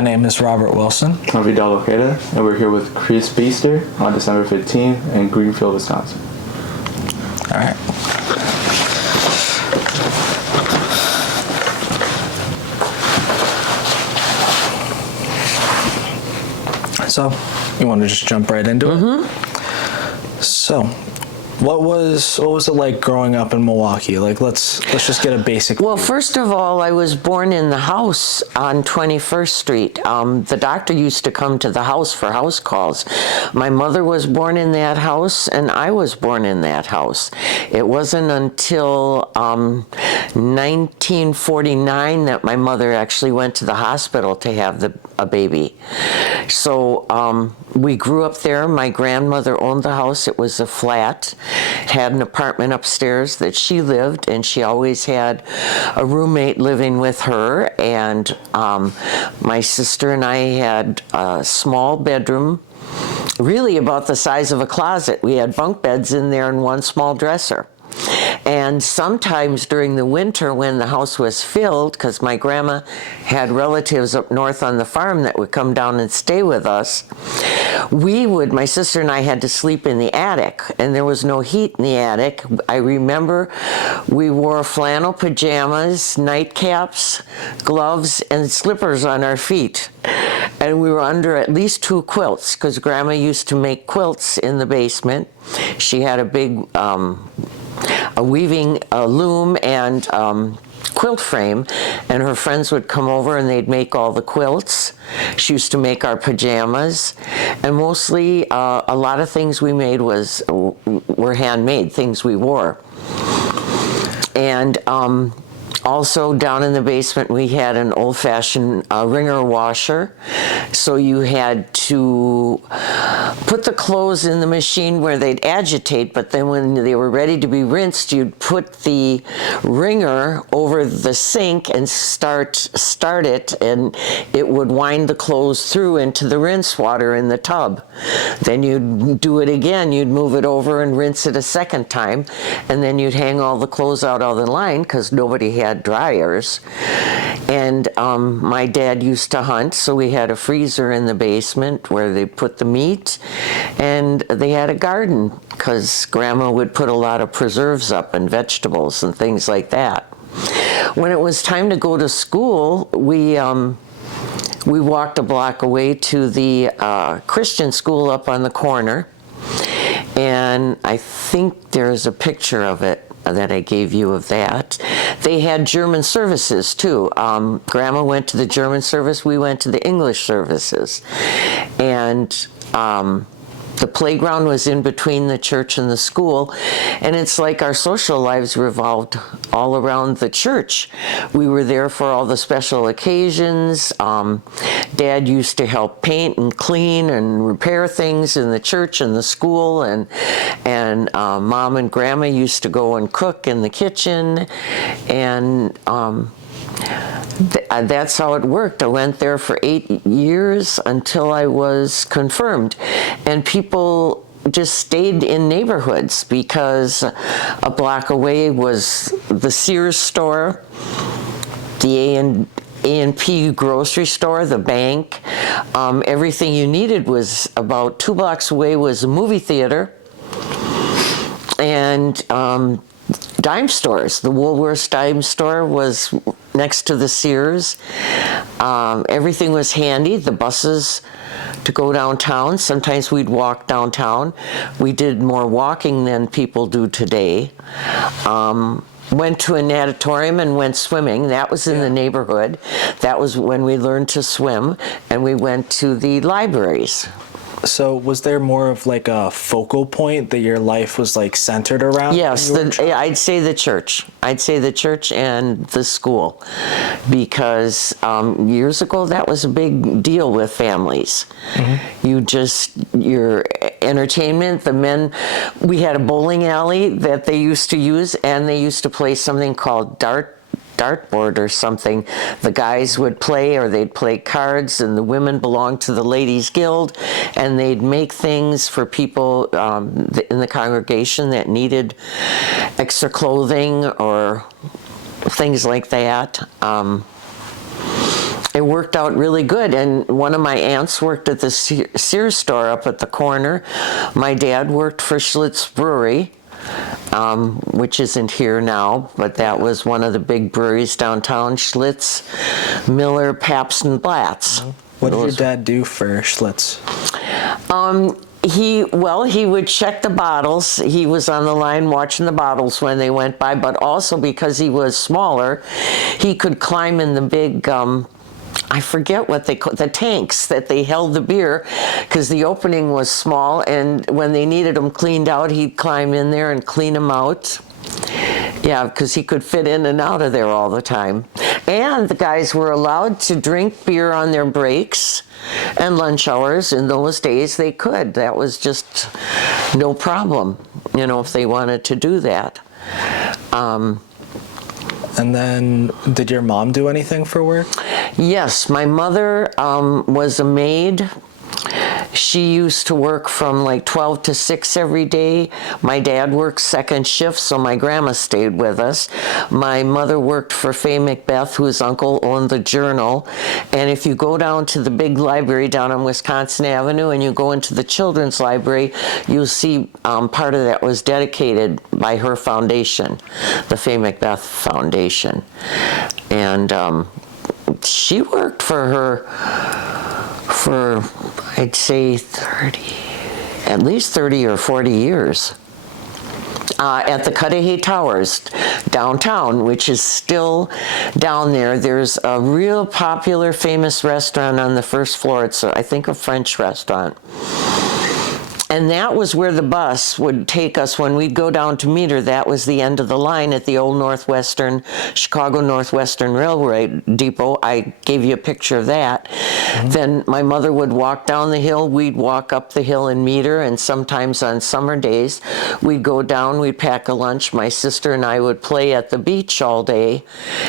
My name is Robert Wilson. I'm Vidal Ojeda, and we're here with Kristine Beaster on December 15th in Greenfield, Wisconsin. All right. So, you want to just jump right into it? So, what was it like growing up in Milwaukee? Like, let's just get a basic. Well, first of all, I was born in the house on 21st Street. The doctor used to come to the house for house calls. My mother was born in that house, and I was born in that house. It wasn't until 1949 that my mother actually went to the hospital to have a baby. So we grew up there. My grandmother owned the house. It was a flat. It had an apartment upstairs that she lived, and she always had a roommate living with her. And my sister and I had a small bedroom, really about the size of a closet. We had bunk beds in there and one small dresser. And sometimes during the winter when the house was filled, because my grandma had relatives up north on the farm that would come down and stay with us, my sister and I had to sleep in the attic, and there was no heat in the attic. I remember we wore flannel pajamas, nightcaps, gloves, and slippers on our feet. And we were under at least 2 quilts, because Grandma used to make quilts in the basement. She had a big weaving loom and quilt frame, and her friends would come over and they'd make all the quilts. She used to make our pajamas, and mostly a lot of things we made were handmade, things we wore. And also down in the basement we had an old-fashioned wringer washer, so you had to put the clothes in the machine where they'd agitate, but then when they were ready to be rinsed, you'd put the wringer over the sink and start it, and it would wind the clothes through into the rinse water in the tub. Then you'd do it again, you'd move it over and rinse it a second time, and then you'd hang all the clothes out on the line because nobody had dryers. And my dad used to hunt, so we had a freezer in the basement where they put the meat, and they had a garden because Grandma would put a lot of preserves up and vegetables and things like that. When it was time to go to school, we walked a block away to the Christian school up on the corner, and I think there's a picture of it that I gave you of that. They had German services too. Grandma went to the German service, we went to the English services. And the playground was in between the church and the school, and it's like our social lives revolved all around the church. We were there for all the special occasions. Dad used to help paint and clean and repair things in the church and the school, and Mom and Grandma used to go and cook in the kitchen, and that's how it worked. I went there for 8 years until I was confirmed, and people just stayed in neighborhoods because a block away was the Sears store, the A&P grocery store, the bank. Everything you needed was about 2 blocks away was a movie theater, and dime stores. The Woolworths dime store was next to the Sears. Everything was handy. The buses to go downtown. Sometimes we'd walk downtown. We did more walking than people do today. Went to a natatorium and went swimming. That was in the neighborhood. That was when we learned to swim. And we went to the libraries. So was there more of like a focal point that your life was like centered around? Yes, I'd say the church. I'd say the church and the school, because years ago that was a big deal with families. Mm-hmm. Your entertainment, the men, we had a bowling alley that they used to use, and they used to play something called dartboard or something. The guys would play, or they'd play cards, and the women belonged to the ladies guild, and they'd make things for people in the congregation that needed extra clothing or things like that. it worked out really good. And one of my aunts worked at the Sears store up at the corner. My dad worked for Schlitz Brewery, which isn't here now, but that was one of the big breweries downtown. Schlitz, Miller, Pabst, and Blatz. What did your dad do for Schlitz? He would check the bottles. He was on the line watching the bottles when they went by, but also because he was smaller, he could climb in the big, I forget what they call the tanks that they held the beer, because the opening was small, and when they needed them cleaned out, he'd climb in there and clean them out. Yeah, because he could fit in and out of there all the time. And the guys were allowed to drink beer on their breaks and lunch hours. In those days, they could. That was just no problem, if they wanted to do that. And then, did your mom do anything for work? Yes, my mother was a maid. She used to work from like 12 to 6 every day. My dad worked second shift, so my grandma stayed with us. My mother worked for Fay Macbeth, whose uncle owned the Journal. And if you go down to the big library down on Wisconsin Avenue and you go into the children's library, you'll see part of that was dedicated by her foundation, the Fay Macbeth Foundation. And she worked for I'd say at least 30 or 40 years at the Cudahy Towers downtown, which is still down there. There's a real popular, famous restaurant on the first floor. It's, I think, a French restaurant. And that was where the bus would take us when we'd go down to meet her. That was the end of the line at the old Chicago Northwestern Railway Depot. I gave you a picture of that. Mm-hmm. Then my mother would walk down the hill. We'd walk up the hill and meet her. And sometimes on summer days, we'd go down, we'd pack a lunch. My sister and I would play at the beach all day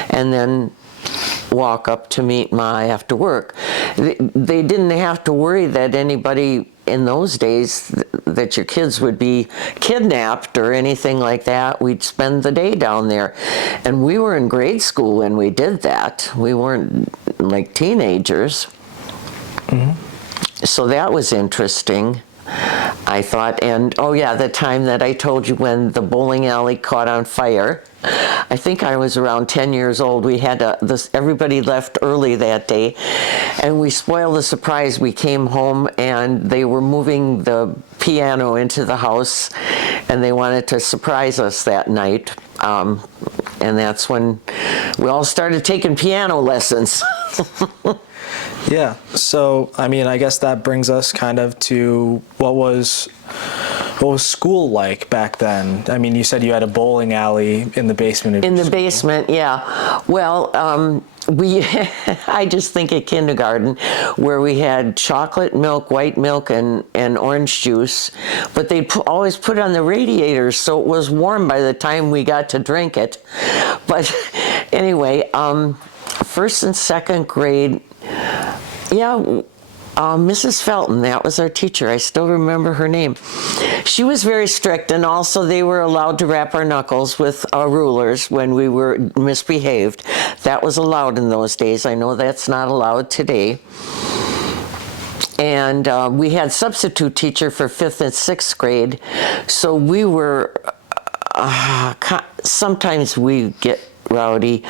and then walk up to meet Ma after work. They didn't have to worry that anybody in those days that your kids would be kidnapped or anything like that. We'd spend the day down there. And we were in grade school when we did that. We weren't like teenagers. Mm-hmm. So that was interesting, I thought. And the time that I told you when the bowling alley caught on fire. I think I was around 10 years old. We had everybody left early that day, and we spoiled the surprise. We came home, and they were moving the piano into the house, and they wanted to surprise us that night. And that's when we all started taking piano lessons. Yeah. So, I guess that brings us kind of to what was school like back then? You said you had a bowling alley in the basement of your school. Basement, yeah. Well, I just think of kindergarten, where we had chocolate milk, white milk, and orange juice, but they'd always put it on the radiators, so it was warm by the time we got to drink it. But anyway, first and second grade, Mrs. Felton, that was our teacher. I still remember her name. She was very strict, and also they were allowed to wrap our knuckles with rulers when we were misbehaved. That was allowed in those days. I know that's not allowed today. And we had substitute teacher for 5th and 6th grade, so we were, sometimes we get rowdy,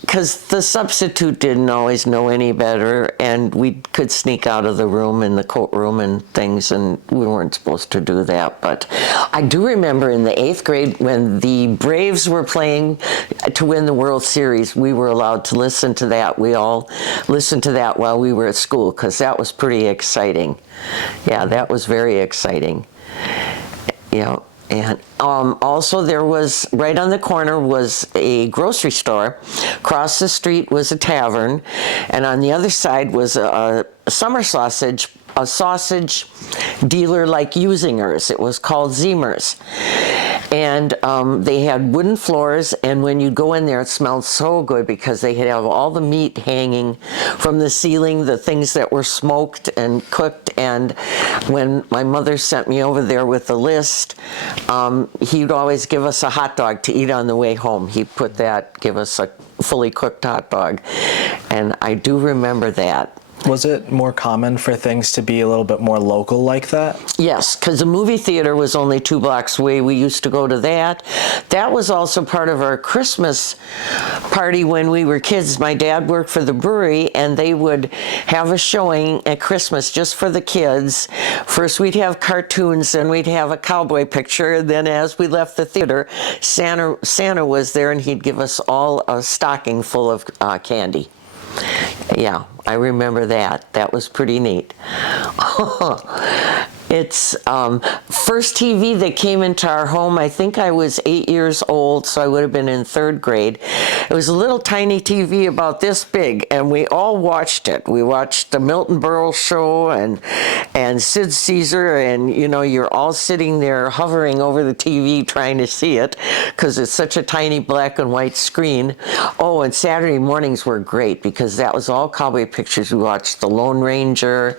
because the substitute didn't always know any better, and we could sneak out of the room in the coat room and things, and we weren't supposed to do that. But I do remember in the 8th grade when the Braves were playing to win the World Series, we were allowed to listen to that. We all listened to that while we were at school, because that was pretty exciting. Yeah, that was very exciting. Yeah. And also there was, right on the corner was a grocery store. Across the street was a tavern. And on the other side was a summer sausage, a sausage dealer like Usinger's. It was called Zemer's. And they had wooden floors, and when you go in there, it smelled so good because they had all the meat hanging from the ceiling, the things that were smoked and cooked. And when my mother sent me over there with the list, he'd always give us a hot dog to eat on the way home. He'd give us a fully cooked hot dog. And I do remember that. Was it more common for things to be a little bit more local like that? Yes, because the movie theater was only 2 blocks away. We used to go to that. That was also part of our Christmas party when we were kids. My dad worked for the brewery, and they would have a showing at Christmas just for the kids. First we'd have cartoons, then we'd have a cowboy picture, and then as we left the theater, Santa was there, and he'd give us all a stocking full of candy. Yeah, I remember that. That was pretty neat. It's first TV that came into our home, I think I was 8 years old, so I would have been in 3rd grade. It was a little tiny TV about this big, and we all watched it. We watched the Milton Berle show and Sid Caesar, and you know, you're all sitting there hovering over the TV trying to see it because it's such a tiny black and white screen. Oh, and Saturday mornings were great because that was all cowboy pictures. We watched The Lone Ranger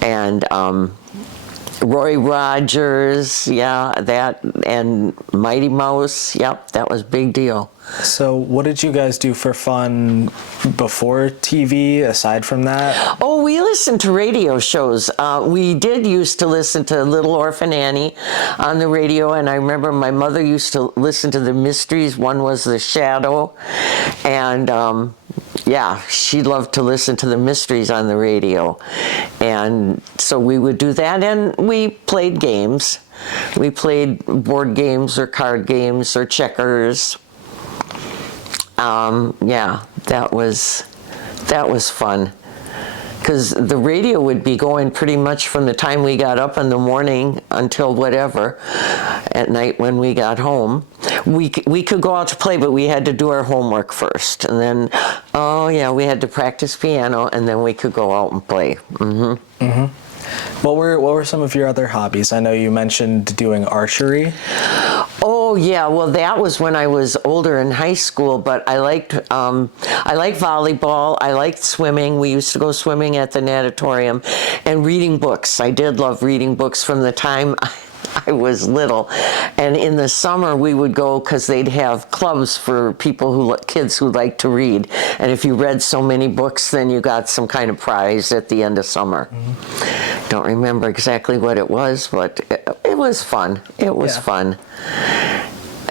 and Roy Rogers, yeah, that, and Mighty Mouse, yep, that was a big deal. So what did you guys do for fun before TV, aside from that? Oh, we listened to radio shows. We did used to listen to Little Orphan Annie on the radio, and I remember my mother used to listen to the mysteries. One was The Shadow, and yeah, she loved to listen to the mysteries on the radio. And so we would do that, and we played games. We played board games or card games or checkers. Yeah, that was fun. Because the radio would be going pretty much from the time we got up in the morning until whatever at night when we got home. We could go out to play, but we had to do our homework first. And then, oh yeah, we had to practice piano, and then we could go out and play. Mm-hmm. Mm-hmm. What were some of your other hobbies? I know you mentioned doing archery. Oh yeah, well that was when I was older in high school, but I liked volleyball, I liked swimming. We used to go swimming at the natatorium, and reading books. I did love reading books from the time I was little. And in the summer we would go because they'd have clubs for kids who like to read. And if you read so many books, then you got some kind of prize at the end of summer. Mm-hmm. Don't remember exactly what it was, but it was fun. It was fun.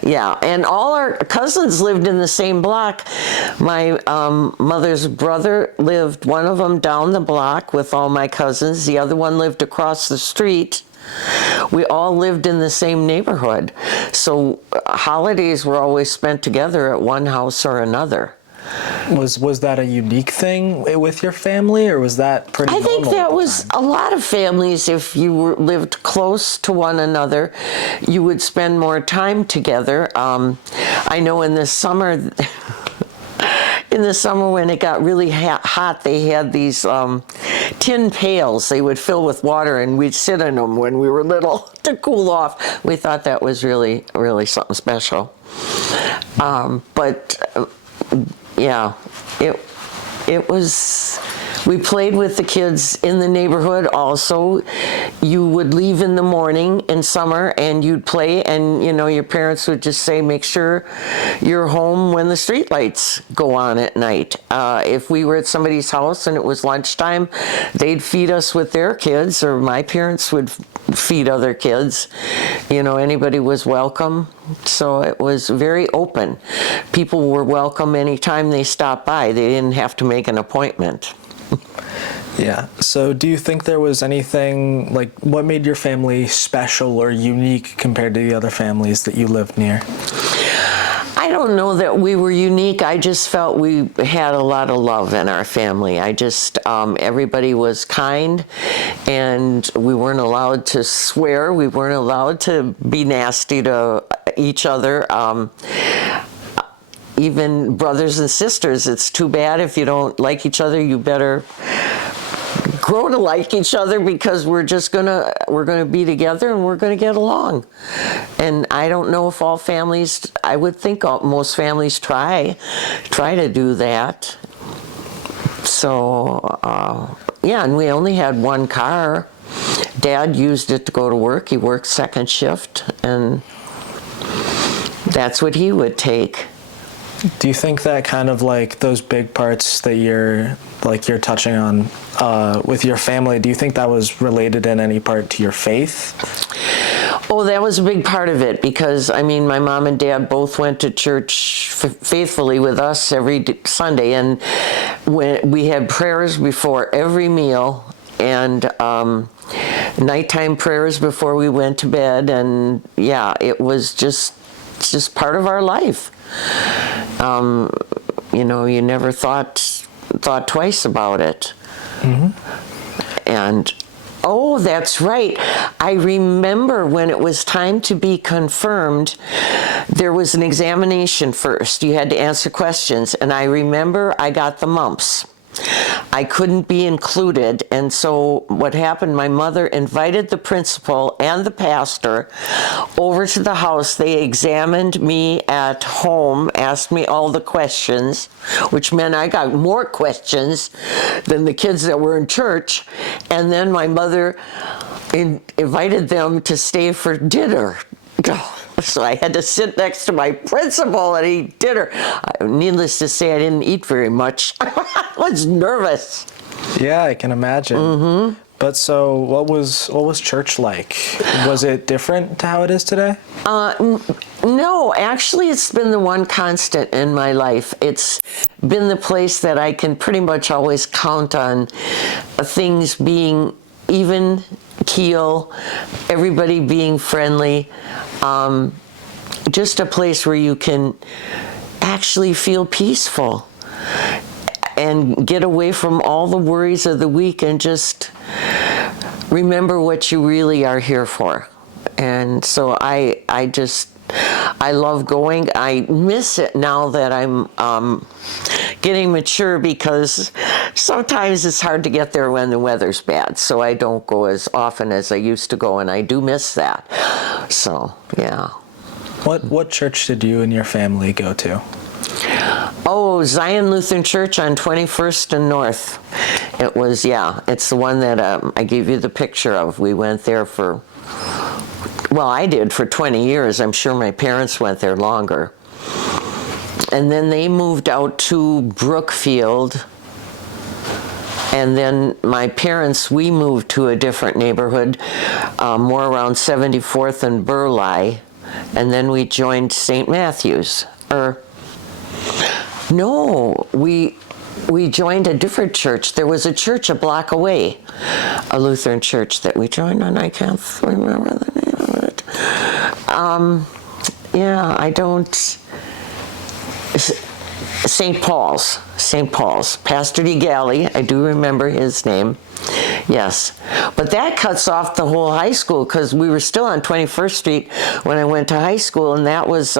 Yeah, and all our cousins lived in the same block. My mother's brother lived, one of them down the block with all my cousins. The other one lived across the street. We all lived in the same neighborhood. So holidays were always spent together at one house or another. Was that a unique thing with your family, or was that pretty normal? I think that was a lot of families. If you lived close to one another, you would spend more time together. I know in the summer when it got really hot, they had these tin pails they would fill with water, and we'd sit in them when we were little to cool off. We thought that was really, really something special. Yeah, it was, we played with the kids in the neighborhood also. You would leave in the morning in summer and you'd play, and you know, your parents would just say, make sure you're home when the street lights go on at night. If we were at somebody's house and it was lunchtime, they'd feed us with their kids, or my parents would feed other kids. You know, anybody was welcome. So it was very open. People were welcome anytime they stopped by. They didn't have to make an appointment. Yeah. So do you think there was anything, like, what made your family special or unique compared to the other families that you lived near? I don't know that we were unique. I just felt we had a lot of love in our family. I just, everybody was kind, and we weren't allowed to swear. We weren't allowed to be nasty to each other. Even brothers and sisters, it's too bad if you don't like each other. You better grow to like each other, because we're gonna be together and we're gonna get along. And I don't know if all families, I would think most families try to do that. So yeah, and we only had one car. Dad used it to go to work. He worked second shift, and that's what he would take. Do you think that kind of like those big parts that you're touching on with your family, do you think that was related in any part to your faith? Oh, that was a big part of it because, I mean, my mom and dad both went to church faithfully with us every Sunday, and when we had prayers before every meal, and nighttime prayers before we went to bed, and yeah, it was just part of our life. You know, you never thought twice about it. Mm-hmm. And oh, that's right. I remember when it was time to be confirmed, there was an examination first. You had to answer questions, and I remember I got the mumps. I couldn't be included, and so what happened, my mother invited the principal and the pastor over to the house. They examined me at home, asked me all the questions, which meant I got more questions than the kids that were in church, and then my mother invited them to stay for dinner. So I had to sit next to my principal and eat dinner. Needless to say, I didn't eat very much. I was nervous. Yeah, I can imagine. Mm-hmm. But so what was church like? Was it different to how it is today? No, actually it's been the one constant in my life. It's been the place that I can pretty much always count on things being even keel, everybody being friendly, just a place where you can actually feel peaceful and get away from all the worries of the week and just remember what you really are here for. And so I love going. I miss it now that I'm getting mature, because sometimes it's hard to get there when the weather's bad. So I don't go as often as I used to go, and I do miss that. So, yeah. What church did you and your family go to? Oh, Zion Lutheran Church on 21st and North. It was, yeah, it's the one that I gave you the picture of. We went there for, well, I did for 20 years. I'm sure my parents went there longer. And then they moved out to Brookfield. And then my parents, we moved to a different neighborhood, more around 74th and Burleigh. And then we joined St. Matthew's. No, we joined a different church. There was a church a block away, a Lutheran church that we joined, and I can't remember the name of it. Yeah, I don't. St. Paul's. Pastor DeGalley, I do remember his name. Yes. But that cuts off the whole high school, because we were still on 21st Street when I went to high school, and that was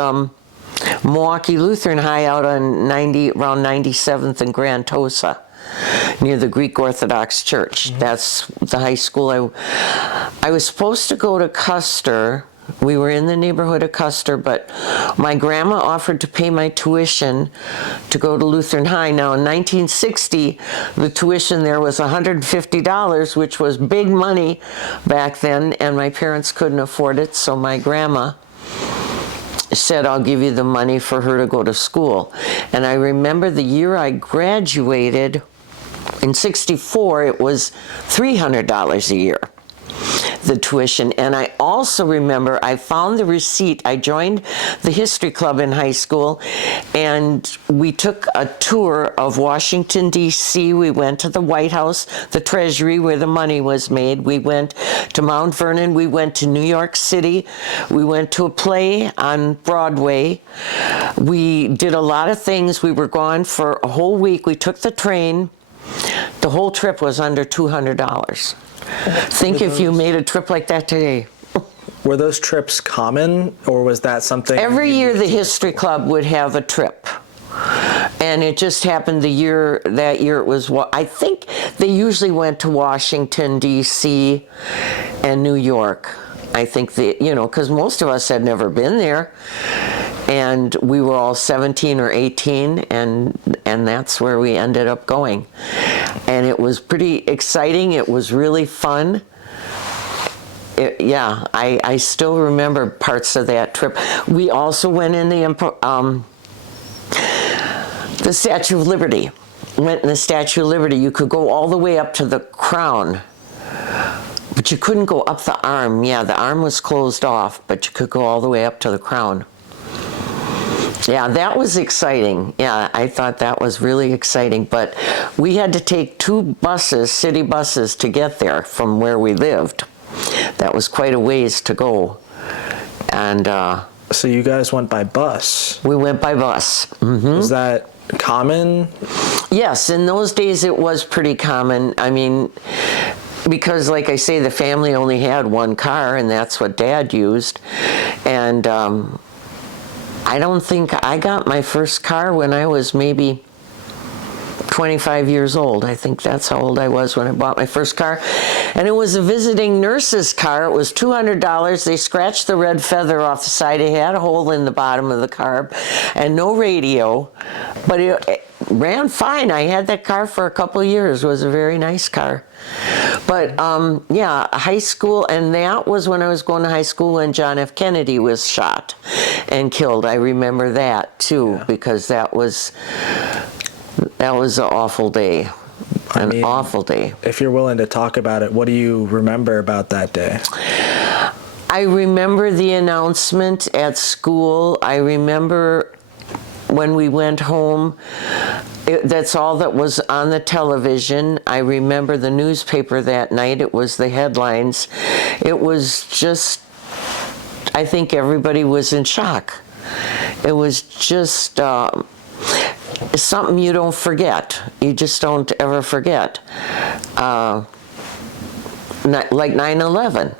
Milwaukee Lutheran High out on around 97th and Grand Tosa, near the Greek Orthodox Church. Mm-hmm. That's the high school. I was supposed to go to Custer. We were in the neighborhood of Custer, but my grandma offered to pay my tuition to go to Lutheran High. Now, in 1960, the tuition there was $150, which was big money back then, and my parents couldn't afford it, so my grandma said, I'll give you the money for her to go to school. And I remember the year I graduated, in 64, it was $300 a year, the tuition. And I also remember I found the receipt. I joined the History Club in high school, and we took a tour of Washington, D.C. We went to the White House, the Treasury, where the money was made. We went to Mount Vernon. We went to New York City. We went to a play on Broadway. We did a lot of things. We were gone for a whole week. We took the train. The whole trip was under $200. Think if you made a trip like that today. Were those trips common, or was that something? Every year the History Club would have a trip. And it just happened that year it was, I think they usually went to Washington, D.C. and New York. I think because most of us had never been there. And we were all 17 or 18, and that's where we ended up going. And it was pretty exciting. It was really fun. I still remember parts of that trip. We also went in the The Statue of Liberty. Went in the Statue of Liberty. You could go all the way up to the crown, but you couldn't go up the arm. Yeah, the arm was closed off, but you could go all the way up to the crown. Yeah, that was exciting. Yeah, I thought that was really exciting. But we had to take 2 buses, city buses, to get there from where we lived. That was quite a ways to go. And So you guys went by bus. we went by bus. Is that common? Yes, in those days it was pretty common. I mean, because like I say, the family only had 1 car, and that's what Dad used. And I don't think I got my first car when I was maybe 25 years old. I think that's how old I was when I bought my first car. And it was a visiting nurse's car. It was $200. They scratched the red feather off the side. It had a hole in the bottom of the car and no radio, but it ran fine. I had that car for a couple of years. It was a very nice car. But yeah, high school, and that was when I was going to high school when John F. Kennedy was shot and killed. I remember that too, because that was an awful day. An awful day. If you're willing to talk about it, what do you remember about that day? I remember the announcement at school. I remember when we went home, that's all that was on the television. I remember the newspaper that night. It was the headlines. It was just, I think everybody was in shock. It was just something you don't forget. You just don't ever forget. Like 9/11.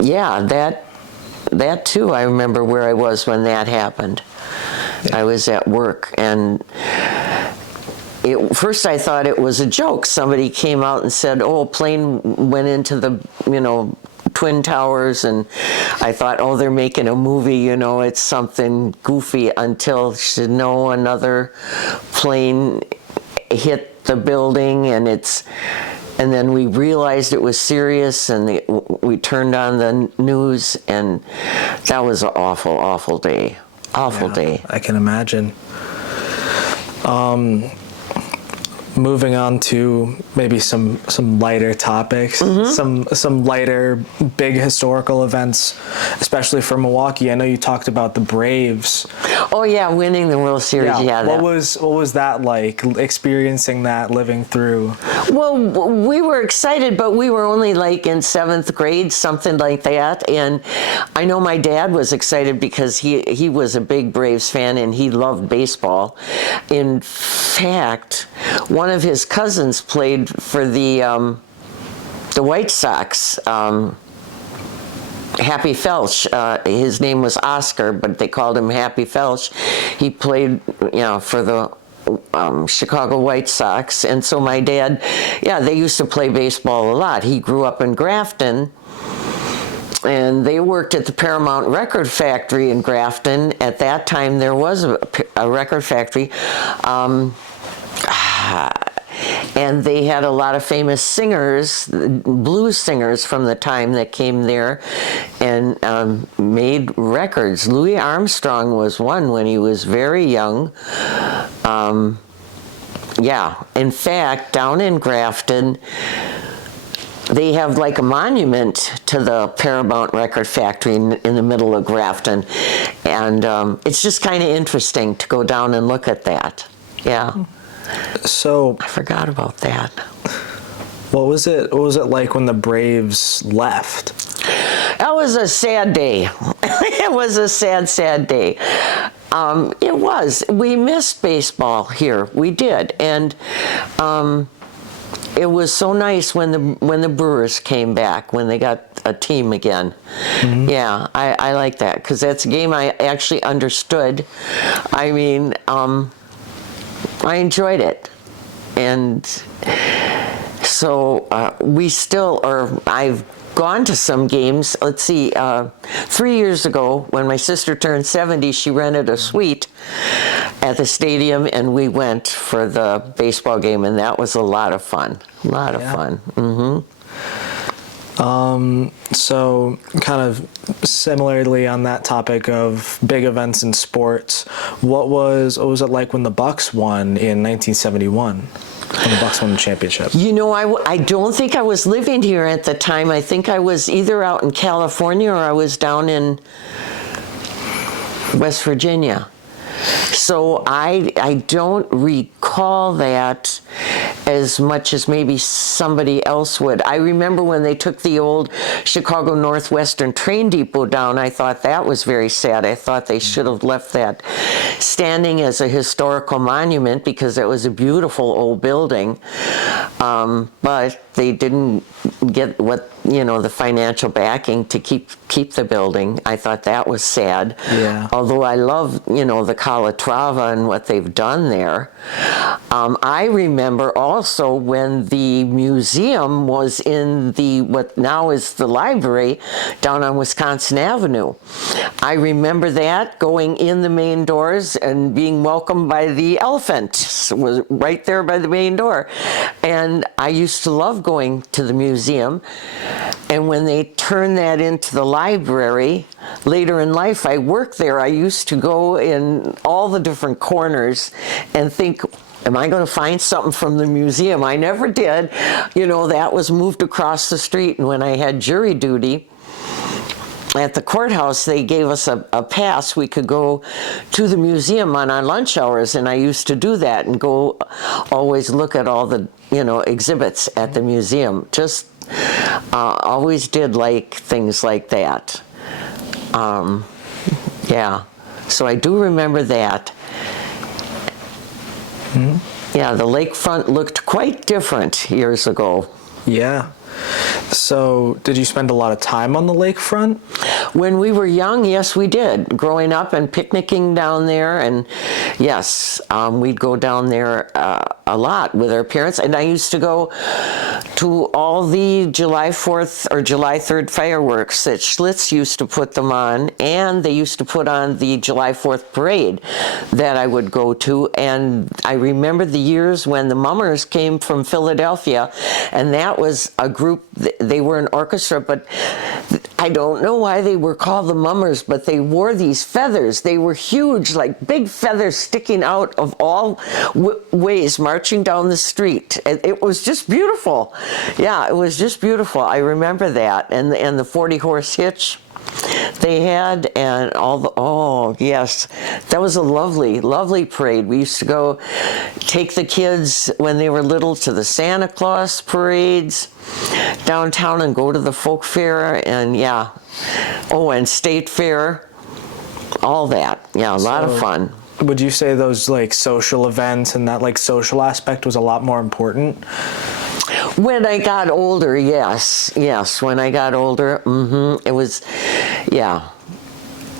Yeah, that too, I remember where I was when that happened. I was at work, and first I thought it was a joke. Somebody came out and said, oh, a plane went into the, Twin Towers, and I thought, oh, they're making a movie, it's something goofy, until she said, no, another plane hit the building, and then we realized it was serious, and we turned on the news, and that was an awful, awful day. Awful day. I can imagine. Moving on to maybe some lighter topics, some lighter big historical events, especially for Milwaukee. I know you talked about the Braves. Oh yeah, winning the World Series. Yeah. What was that like, experiencing that, living through? Well, we were excited, but we were only like in 7th grade, something like that. And I know my dad was excited because he was a big Braves fan and he loved baseball. In fact, one of his cousins played for the White Sox. Happy Felch, his name was Oscar, but they called him Happy Felch. He played, for the Chicago White Sox, and so my dad, they used to play baseball a lot. He grew up in Grafton, and they worked at the Paramount Record Factory in Grafton. At that time, there was a record factory. And they had a lot of famous singers, blues singers from the time that came there and made records. Louis Armstrong was one when he was very young. In fact, down in Grafton, they have like a monument to the Paramount Record Factory in the middle of Grafton. And it's just kind of interesting to go down and look at that. Yeah. So I forgot about that. What was it like when the Braves left? That was a sad day. It was a sad, sad day. It was. We missed baseball here. We did, and it was so nice when the Brewers came back, when they got a team again. Yeah, I like that because that's a game I actually understood. I mean, I enjoyed it, and so we still, or I've gone to some games. Let's see, 3 years ago when my sister turned 70, she rented a suite at the stadium, and we went for the baseball game, and that was a lot of fun. A lot of fun. So kind of similarly on that topic of big events in sports, what was it like when the Bucks won in 1971? When the Bucks won the championship? You know, I don't think I was living here at the time. I think I was either out in California or I was down in West Virginia. So I don't recall that as much as maybe somebody else would. I remember when they took the old Chicago Northwestern train depot down, I thought that was very sad. I thought they should have left that standing as a historical monument because it was a beautiful old building. But they didn't get the financial backing to keep the building. I thought that was sad. Yeah. Although I love, the Calatrava and what they've done there. I remember also when the museum was in what now is the library down on Wisconsin Avenue. I remember that, going in the main doors and being welcomed by the elephant. It was right there by the main door. And I used to love going to the museum. And when they turned that into the library, later in life, I worked there. I used to go in all the different corners and think, am I going to find something from the museum? I never did. That was moved across the street. And when I had jury duty at the courthouse, they gave us a pass. We could go to the museum on our lunch hours, and I used to do that and go always look at all the, exhibits at the museum. Just always did like things like that. Yeah, so I do remember that. Yeah, the lakefront looked quite different years ago. Yeah. So, did you spend a lot of time on the lakefront? When we were young, yes, we did. Growing up and picnicking down there, and yes, we'd go down there a lot with our parents. And I used to go to all the July 4th or July 3rd fireworks that Schlitz used to put them on, and they used to put on the July 4th parade that I would go to. And I remember the years when the Mummers came from Philadelphia, and that was a group. They were an orchestra, but I don't know why they were called the Mummers, but they wore these feathers. They were huge, like big feathers sticking out of all ways, marching down the street. It was just beautiful. Yeah, it was just beautiful. I remember that. And the 40-horse hitch they had, and oh yes, that was a lovely, lovely parade. We used to go take the kids when they were little to the Santa Claus parades downtown and go to the folk fair, and yeah, and state fair, all that. Yeah, a lot of fun. Would you say those like social events and that like social aspect was a lot more important? When I got older, yes. When I got older, it was, yeah.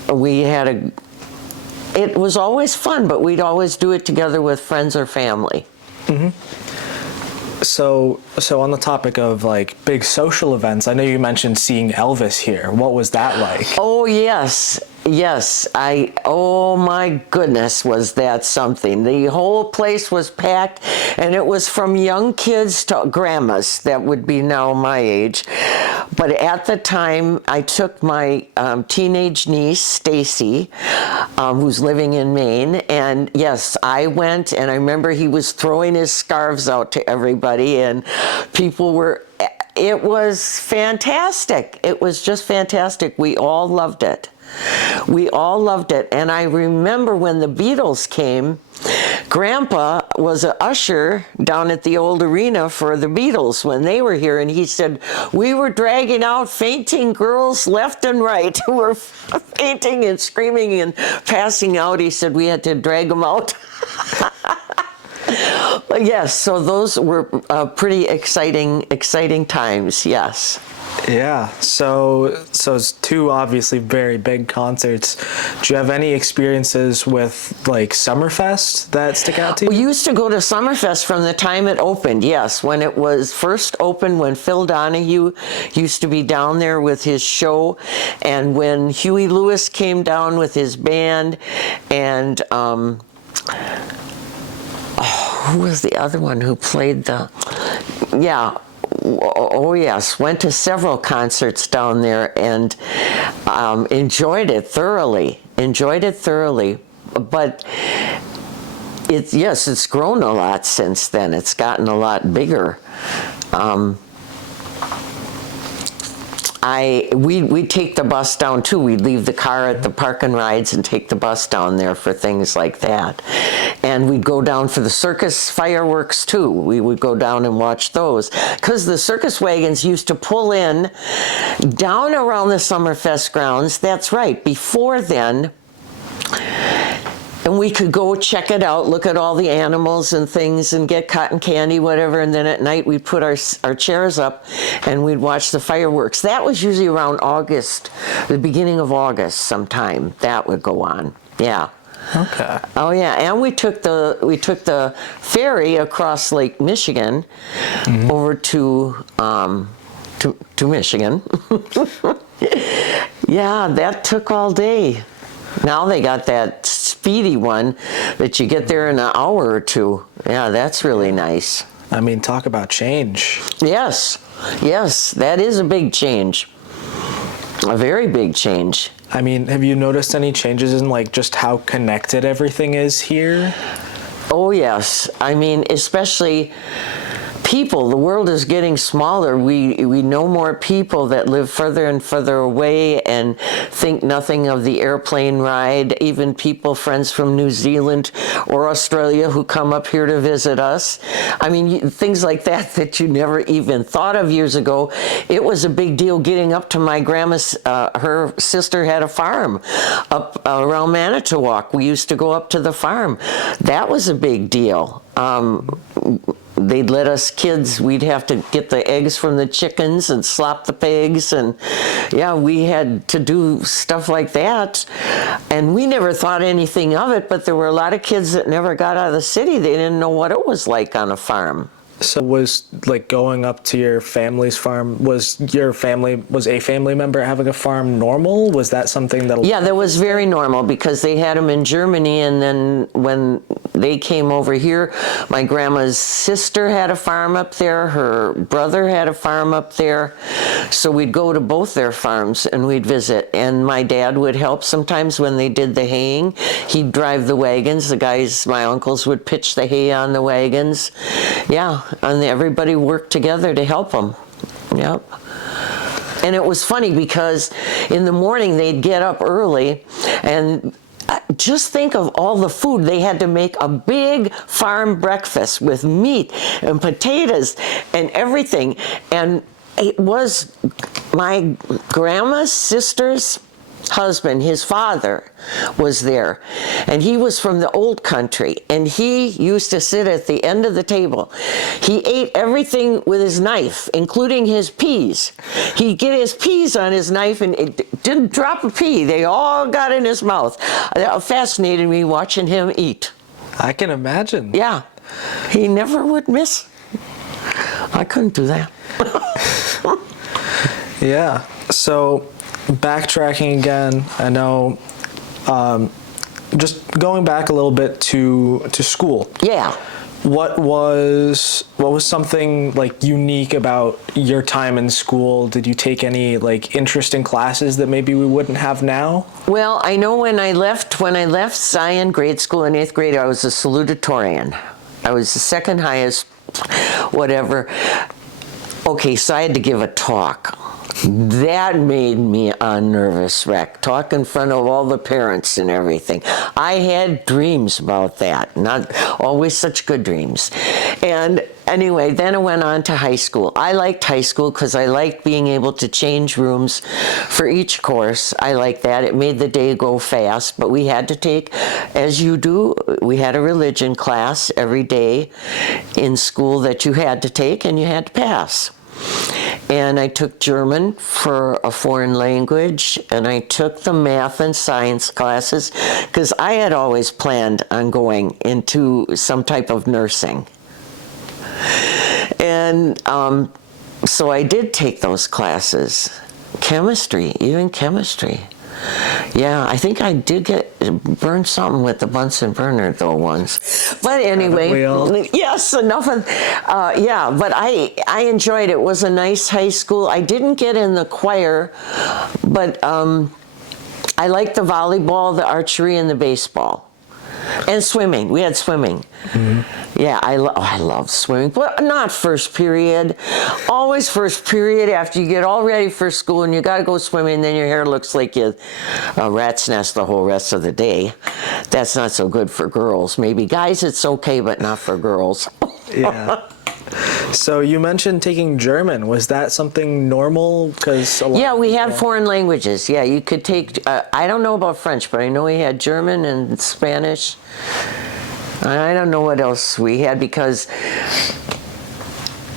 It was always fun, but we'd always do it together with friends or family. So on the topic of like big social events, I know you mentioned seeing Elvis here. What was that like? Oh, yes. Oh my goodness, was that something. The whole place was packed, and it was from young kids to grandmas that would be now my age. But at the time, I took my teenage niece, Stacy, who's living in Maine, and yes, I went, and I remember he was throwing his scarves out to everybody, and people were, it was fantastic. It was just fantastic. We all loved it. And I remember when the Beatles came, Grandpa was an usher down at the old arena for the Beatles when they were here, and he said, we were dragging out fainting girls left and right who were fainting and screaming and passing out. He said we had to drag them out. But yes, so those were pretty exciting times, yes. Yeah, so it's two obviously very big concerts. Do you have any experiences with like Summerfest that stick out to you? We used to go to Summerfest from the time it opened, yes. When it was first opened, when Phil Donahue used to be down there with his show, and when Huey Lewis came down with his band, and who was the other one who played Oh yes, went to several concerts down there and enjoyed it thoroughly. But it's grown a lot since then. It's gotten a lot bigger. We'd take the bus down too. We'd leave the car at the park and rides and take the bus down there for things like that. And we'd go down for the circus fireworks too. We would go down and watch those. Because the circus wagons used to pull in down around the Summerfest grounds. That's right, before then. And we could go check it out, look at all the animals and things and get cotton candy, whatever. And then at night we'd put our chairs up and we'd watch the fireworks. That was usually around August, the beginning of August sometime. That would go on. Yeah. Okay. Oh yeah, and we took the ferry across Lake Michigan over to Michigan. Yeah, that took all day. Now they got that speedy one that you get there in an hour or two. Yeah, that's really nice. I mean, talk about change. Yes, that is a big change. A very big change. I mean, have you noticed any changes in like just how connected everything is here? Oh yes, I mean, especially people. The world is getting smaller. We know more people that live further and further away and think nothing of the airplane ride. Even people, friends from New Zealand or Australia who come up here to visit us. I mean, things like that you never even thought of years ago. It was a big deal getting up to my grandma's. Her sister had a farm up around Manitowoc. We used to go up to the farm. That was a big deal. They'd let us kids, we'd have to get the eggs from the chickens and slop the pigs, and yeah, we had to do stuff like that. And we never thought anything of it, but there were a lot of kids that never got out of the city. They didn't know what it was like on a farm. So was like going up to your family's farm, was a family member having a farm normal? Was that something that... Yeah, that was very normal because they had them in Germany, and then when they came over here, my grandma's sister had a farm up there, her brother had a farm up there, so we'd go to both their farms and we'd visit. And my dad would help sometimes when they did the haying. He'd drive the wagons. The guys, my uncles, would pitch the hay on the wagons. Yeah. And everybody worked together to help them. Yep. And it was funny because in the morning they'd get up early, and just think of all the food. They had to make a big farm breakfast with meat and potatoes and everything. And it was my grandma's sister's husband, his father, was there, and he was from the old country, and he used to sit at the end of the table. He ate everything with his knife, including his peas. He'd get his peas on his knife, and it didn't drop a pea. They all got in his mouth. That fascinated me watching him eat. I can imagine. Yeah, he never would miss. I couldn't do that. Yeah, so backtracking again, I know, just going back a little bit to school. Yeah. What was something like unique about your time in school? Did you take any like interesting classes that maybe we wouldn't have now? Well, I know when I left Zion grade school in 8th grade, I was a salutatorian. I was the second highest, whatever. Okay, so I had to give a talk. That made me a nervous wreck, talk in front of all the parents and everything. I had dreams about that, not always such good dreams. And anyway, then I went on to high school. I liked high school because I liked being able to change rooms for each course. I liked that. It made the day go fast, but we had to take, as you do, we had a religion class every day in school that you had to take and you had to pass. And I took German for a foreign language, and I took the math and science classes because I had always planned on going into some type of nursing. And so I did take those classes. Chemistry, even chemistry. Yeah, I think I did burn something with the Bunsen burner though once. But anyway, yes, enough of, yeah, but I enjoyed it. It was a nice high school. I didn't get in the choir, but I liked the volleyball, the archery, and the baseball. And swimming. We had swimming. Mm-hmm. Yeah, I love swimming, but not first period. Always first period after you get all ready for school and you got to go swimming, and then your hair looks like a rat's nest the whole rest of the day. That's not so good for girls. Maybe guys it's okay, but not for girls. Yeah. So you mentioned taking German. Was that something normal? Yeah, we had foreign languages. Yeah, you could take, I don't know about French, but I know we had German and Spanish. I don't know what else we had, because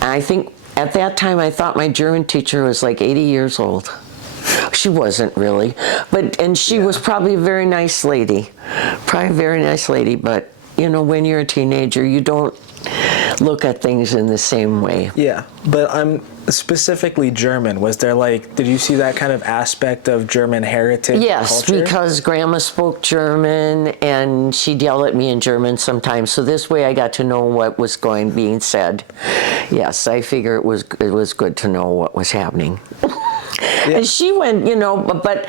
I think at that time I thought my German teacher was like 80 years old. She wasn't really, and she was probably a very nice lady. Probably a very nice lady, but you know, when you're a teenager, you don't look at things in the same way. Yeah, but I'm specifically German. Was there did you see that kind of aspect of German heritage? Yes, culture? because Grandma spoke German and she'd yell at me in German sometimes. So this way I got to know what was being said. Yes, I figure it was good to know what was happening. Yeah. And she went, you know, but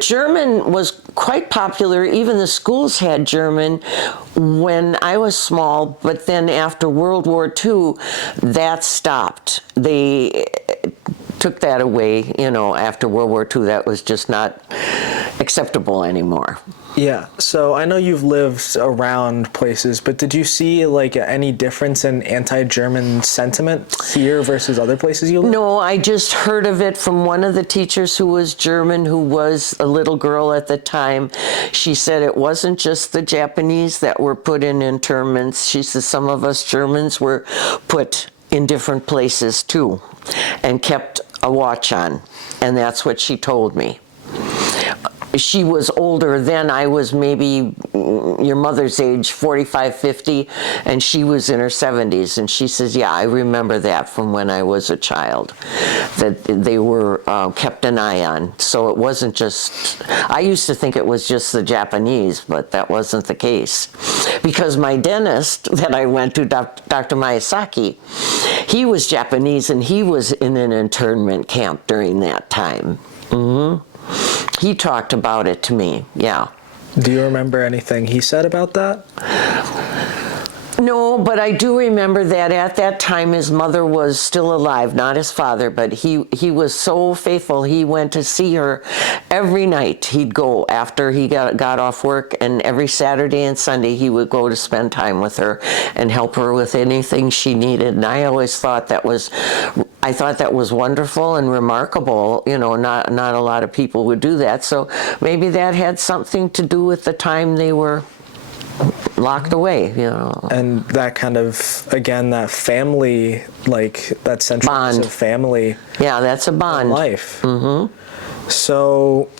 German was quite popular. Even the schools had German when I was small, but then after World War II, that stopped. They took that away, you know, after World War II. That was just not acceptable anymore. Yeah, so I know you've lived around places, but did you see any difference in anti-German sentiment here versus other places you lived? No, I just heard of it from one of the teachers who was German, who was a little girl at the time. She said it wasn't just the Japanese that were put in internments. She said some of us Germans were put in different places too and kept a watch on, and that's what she told me. She was older then. I was maybe your mother's age, 45, 50, and she was in her 70s. And she says, yeah, I remember that from when I was a child, that they were kept an eye on. So it wasn't just, I used to think it was just the Japanese, but that wasn't the case. Because my dentist that I went to, Dr. Miyazaki, he was Japanese and he was in an internment camp during that time. Mm-hmm. He talked about it to me, yeah. Do you remember anything he said about that? No, but I do remember that at that time his mother was still alive, not his father, but he was so faithful. He went to see her every night. He'd go after he got off work, and every Saturday and Sunday he would go to spend time with her and help her with anything she needed. And I always thought that was wonderful and remarkable. You know, not a lot of people would do that. So maybe that had something to do with the time they were locked away, you know. And that kind of, again, that family, that central bond of family. Yeah, that's a bond. Life. Mm-hmm. So,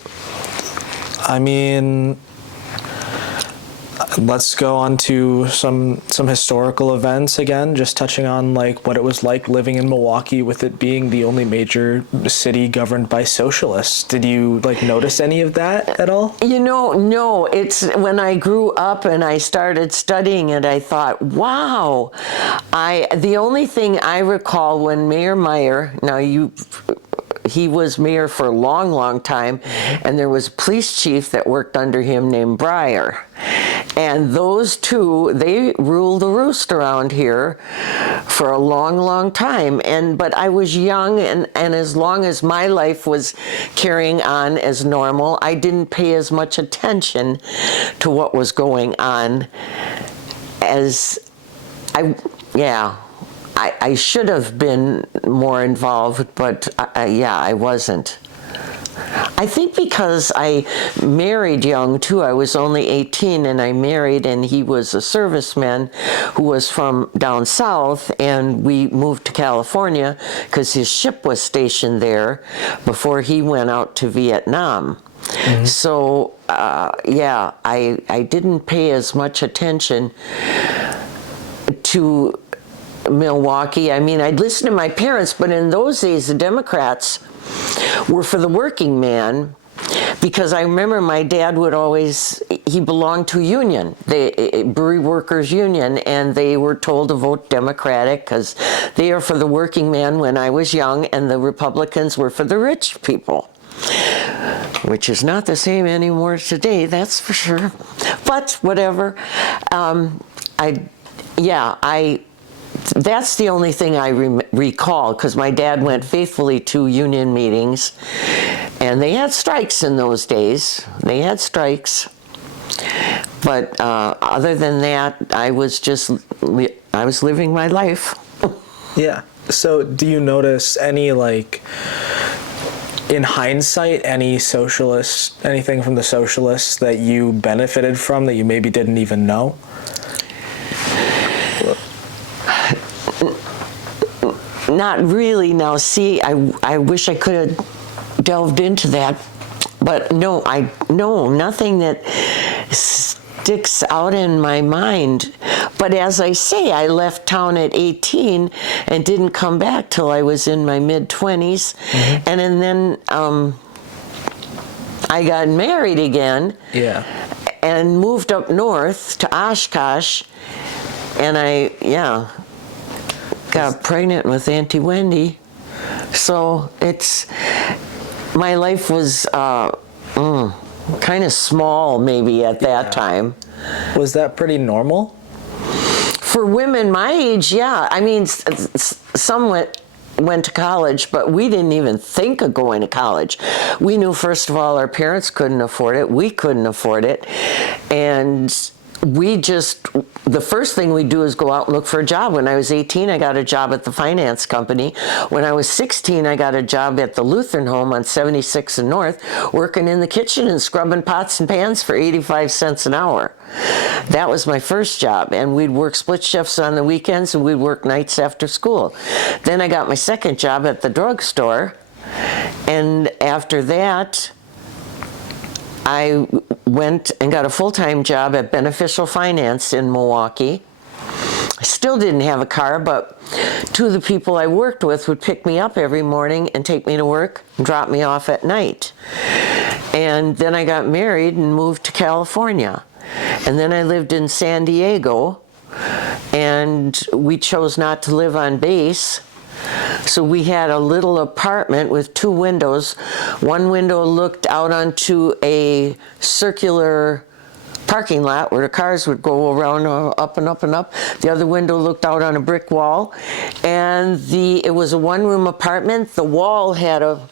I mean, let's go on to some historical events again, just touching on what it was like living in Milwaukee with it being the only major city governed by socialists. Did you notice any of that at all? You know, no. It's when I grew up and I started studying it, I thought, wow. The only thing I recall when Mayor Meyer, he was mayor for a long, long time, and there was a police chief that worked under him named Breyer. And those two, they ruled the roost around here for a long, long time. But I was young, and as long as my life was carrying on as normal, I didn't pay as much attention to what was going on as I should have been more involved, but I wasn't. I think because I married young too. I was only 18 and I married, and he was a serviceman who was from down south, and we moved to California because his ship was stationed there before he went out to Vietnam. Mm-hmm. So I didn't pay as much attention to Milwaukee. I mean, I'd listen to my parents, but in those days the Democrats were for the working man, because I remember my dad would always, he belonged to a union, the Brewery Workers Union, and they were told to vote Democratic because they are for the working man when I was young, and the Republicans were for the rich people, which is not the same anymore today, that's for sure. But whatever. That's the only thing I recall, because my dad went faithfully to union meetings, and they had strikes in those days. They had strikes. But other than that, I was living my life. Yeah. So do you notice any, like, in hindsight, anything from the socialists that you benefited from that you maybe didn't even know? Not really. Now, see, I wish I could have delved into that, but no, nothing that sticks out in my mind. But as I say, I left town at 18 and didn't come back till I was in my mid-20s, and then I got married again. Yeah. And moved up north to Oshkosh, and I got pregnant with Auntie Wendy. So my life was kind of small maybe at that time. Was that pretty normal? For women my age, yeah. I mean, some went to college, but we didn't even think of going to college. We knew, first of all, our parents couldn't afford it. We couldn't afford it. And the first thing we do is go out and look for a job. When I was 18, I got a job at the finance company. When I was 16, I got a job at the Lutheran home on 76th and North, working in the kitchen and scrubbing pots and pans for 85 cents an hour. That was my first job, and we'd work split shifts on the weekends, and we'd work nights after school. Then I got my second job at the drugstore, and after that, I went and got a full-time job at Beneficial Finance in Milwaukee. I still didn't have a car, but two of the people I worked with would pick me up every morning and take me to work and drop me off at night. And then I got married and moved to California. And then I lived in San Diego, and we chose not to live on base. So we had a little apartment with two windows. One window looked out onto a circular parking lot where the cars would go around up and up and up. The other window looked out on a brick wall, and it was a one-room apartment. The wall had a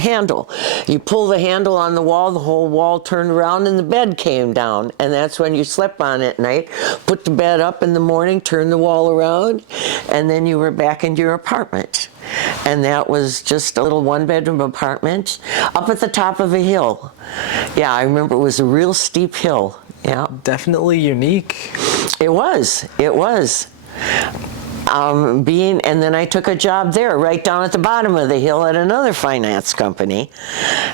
handle. You pull the handle on the wall, the whole wall turned around and the bed came down, and that's when you slept on it at night. Put the bed up in the morning, turn the wall around, and then you were back into your apartment. And that was just a little one-bedroom apartment up at the top of a hill. Yeah, I remember it was a real steep hill. Yeah. Definitely unique. It was. And then I took a job there, right down at the bottom of the hill at another finance company,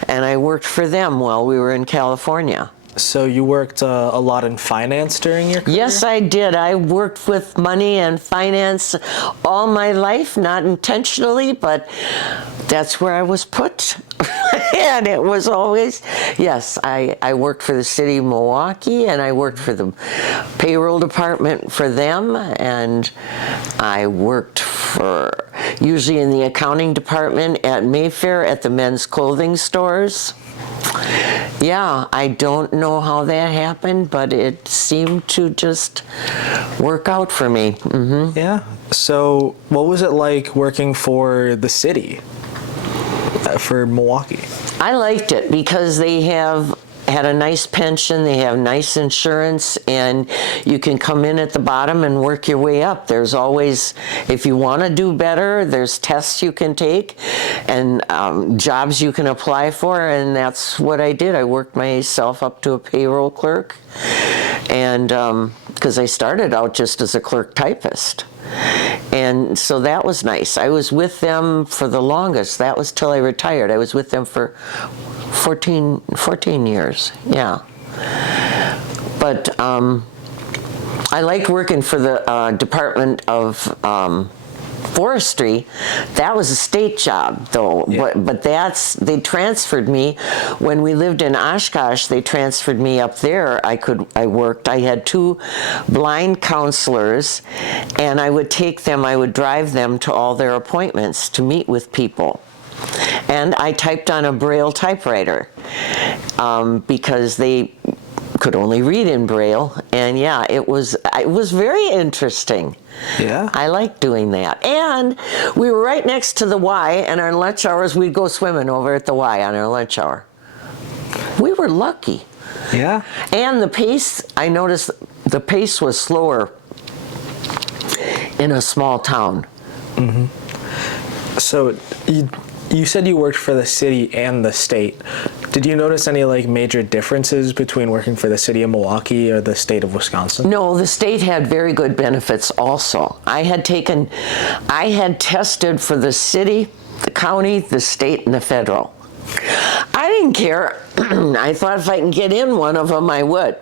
and I worked for them while we were in California. So you worked a lot in finance during your career? Yes, I did. I worked with money and finance all my life, not intentionally, but that's where I was put. And it was always, yes, I worked for the city of Milwaukee, and I worked for the payroll department for them, and I worked usually in the accounting department at Mayfair at the men's clothing stores. Yeah, I don't know how that happened, but it seemed to just work out for me. Mm-hmm. Yeah. So what was it like working for the city, for Milwaukee? I liked it because they had a nice pension, they have nice insurance, and you can come in at the bottom and work your way up. There's always, if you want to do better, there's tests you can take and jobs you can apply for, and that's what I did. I worked myself up to a payroll clerk, and because I started out just as a clerk typist. And so that was nice. I was with them for the longest. That was till I retired. I was with them for 14 years, yeah. But I liked working for the Department of forestry, that was a state job though. Yeah. But they transferred me when we lived in Oshkosh. They transferred me up there. I worked. I had 2 blind counselors, and I would drive them to all their appointments to meet with people. And I typed on a Braille typewriter because they could only read in Braille. And yeah, it was very interesting. Yeah. I liked doing that. And we were right next to the Y, and our lunch hours, we'd go swimming over at the Y on our lunch hour. We were lucky. Yeah. And the pace, I noticed the pace was slower in a small town. Mm-hmm. So you said you worked for the city and the state. Did you notice any like major differences between working for the city of Milwaukee or the state of Wisconsin? No, the state had very good benefits also. I had tested for the city, the county, the state, and the federal. I didn't care. I thought if I can get in one of them, I would.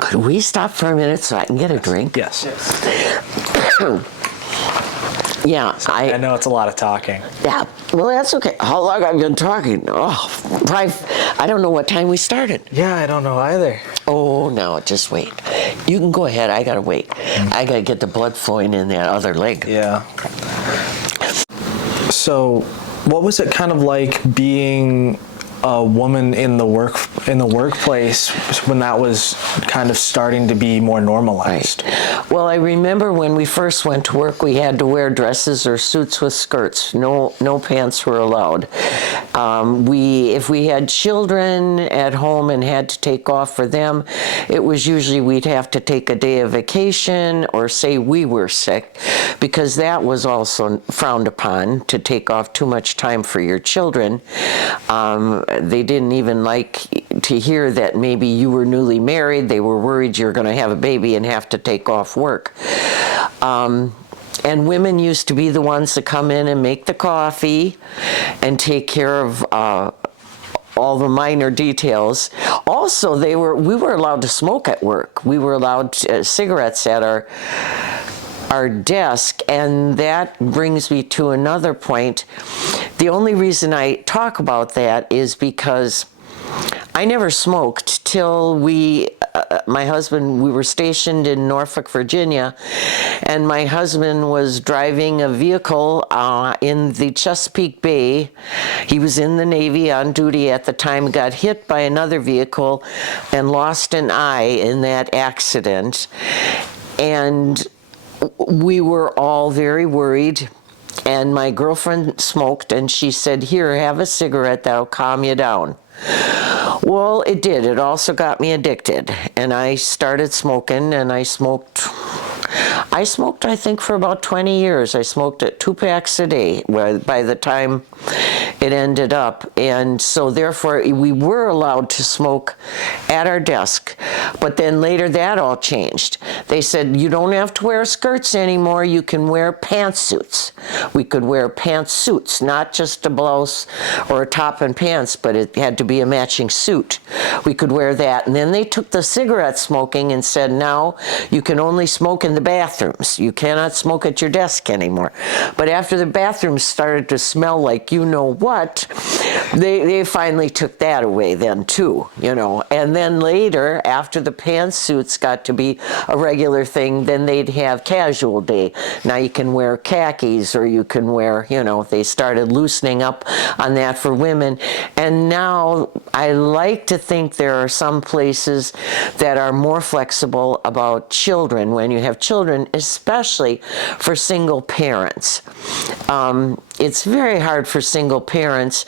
Could we stop for a minute so I can get a drink? Yes. Yeah, I know it's a lot of talking. Yeah, well, that's okay. How long I've been talking? Oh, probably, I don't know what time we started. Yeah, I don't know either. Oh, no, just wait. You can go ahead. I gotta wait. I gotta get the blood flowing in that other leg. Yeah. So, what was it kind of like being a woman in the workplace when that was kind of starting to be more normalized? Right. Well, I remember when we first went to work, we had to wear dresses or suits with skirts. No pants were allowed. If we had children at home and had to take off for them, it was usually we'd have to take a day of vacation or say we were sick, because that was also frowned upon, to take off too much time for your children. They didn't even like to hear that maybe you were newly married. They were worried you were going to have a baby and have to take off work. And women used to be the ones to come in and make the coffee and take care of all the minor details. Also, we were allowed to smoke at work. We were allowed cigarettes at our desk, and that brings me to another point. The only reason I talk about that is because I never smoked till my husband, we were stationed in Norfolk, Virginia, and my husband was driving a vehicle in the Chesapeake Bay. He was in the Navy on duty at the time, got hit by another vehicle and lost an eye in that accident. And we were all very worried, and my girlfriend smoked, and she said, "Here, have a cigarette, that'll calm you down." Well, it did. It also got me addicted, and I started smoking, and I smoked, I think, for about 20 years. I smoked 2 packs a day by the time it ended up. And so therefore, we were allowed to smoke at our desk. But then later that all changed. They said, you don't have to wear skirts anymore. You can wear pantsuits. We could wear pantsuits, not just a blouse or a top and pants, but it had to be a matching suit. We could wear that. And then they took the cigarette smoking and said, now you can only smoke in the bathrooms. You cannot smoke at your desk anymore. But after the bathrooms started to smell like you know what, they finally took that away then too, you know. And then later, after the pantsuits got to be a regular thing, then they'd have casual day. Now you can wear khakis, or you can wear, you know, they started loosening up on that for women. And now I like to think there are some places that are more flexible about children when you have children, especially for single parents. It's very hard for single parents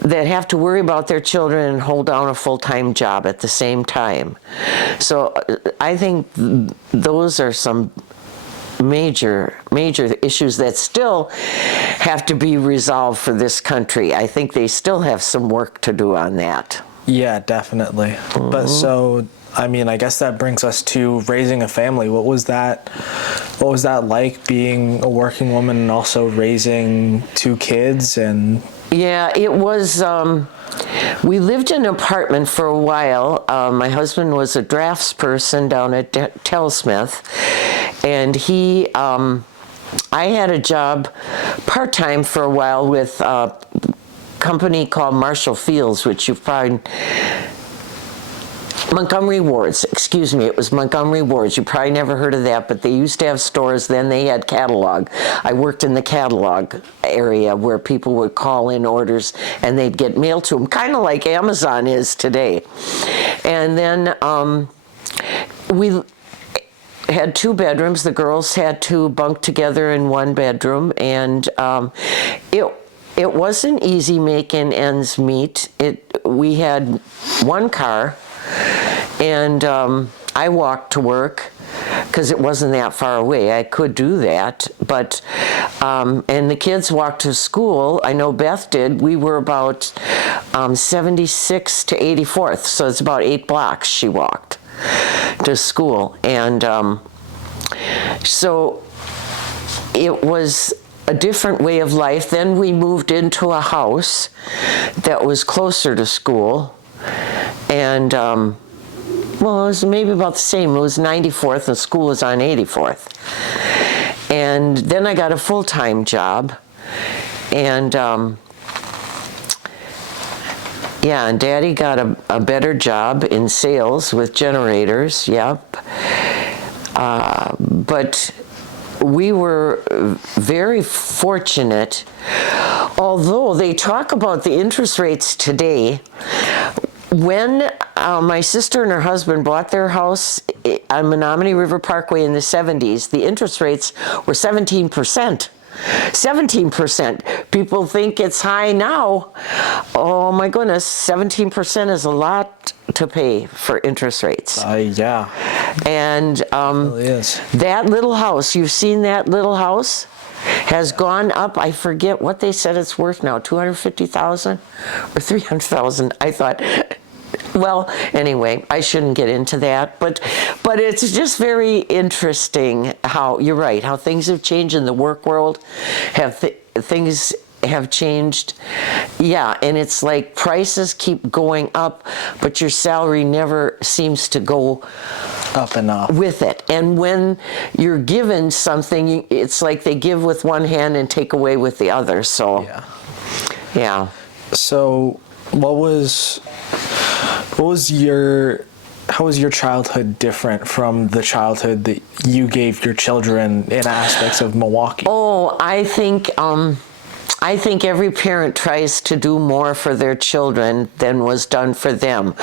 that have to worry about their children and hold down a full-time job at the same time. So I think those are some major issues that still have to be resolved for this country. I think they still have some work to do on that. Yeah, definitely. Mm-hmm. But so, I mean, I guess that brings us to raising a family. What was that like, being a working woman and also raising 2 kids? And yeah, it was, we lived in an apartment for a while. My husband was a draftsperson down at Telsmith, And he, I had a job part-time for a while with a company called Marshall Fields, which you've probably, Montgomery Wards, excuse me, it was Montgomery Wards. You probably never heard of that, but they used to have stores, then they had catalog. I worked in the catalog area where people would call in orders and they'd get mailed to them, kind of like Amazon is today. And then we had 2 bedrooms. The girls had to bunk together in 1 bedroom, and it wasn't easy making ends meet. We had 1 car, and I walked to work because it wasn't that far away. I could do that, but and the kids walked to school. I know Beth did. We were about 76 to 84th, so it's about 8 blocks she walked to school, and so it was a different way of life. Then we moved into a house that was closer to school, and well, it was maybe about the same. It was 94th and school was on 84th. And then I got a full-time job, and yeah, and Daddy got a better job in sales with generators, yep. But we were very fortunate, although they talk about the interest rates today. When my sister and her husband bought their house on Menominee River Parkway in the 70s, the interest rates were 17%. 17%. People think it's high now. Oh my goodness, 17% is a lot to pay for interest rates. Yeah. And It really is. that little house, you've seen that little house, has gone up. I forget what they said it's worth now, 250,000 or 300,000. I thought, well, anyway, I shouldn't get into that, but it's just very interesting how, you're right, how things have changed in the work world, things have changed. Yeah, and it's like prices keep going up, but your salary never seems to go Up and up. with it. And when you're given something, it's like they give with one hand and take away with the other. So, yeah. So, how was your childhood different from the childhood that you gave your children in aspects of Milwaukee? Oh, I think every parent tries to do more for their children than was done for them.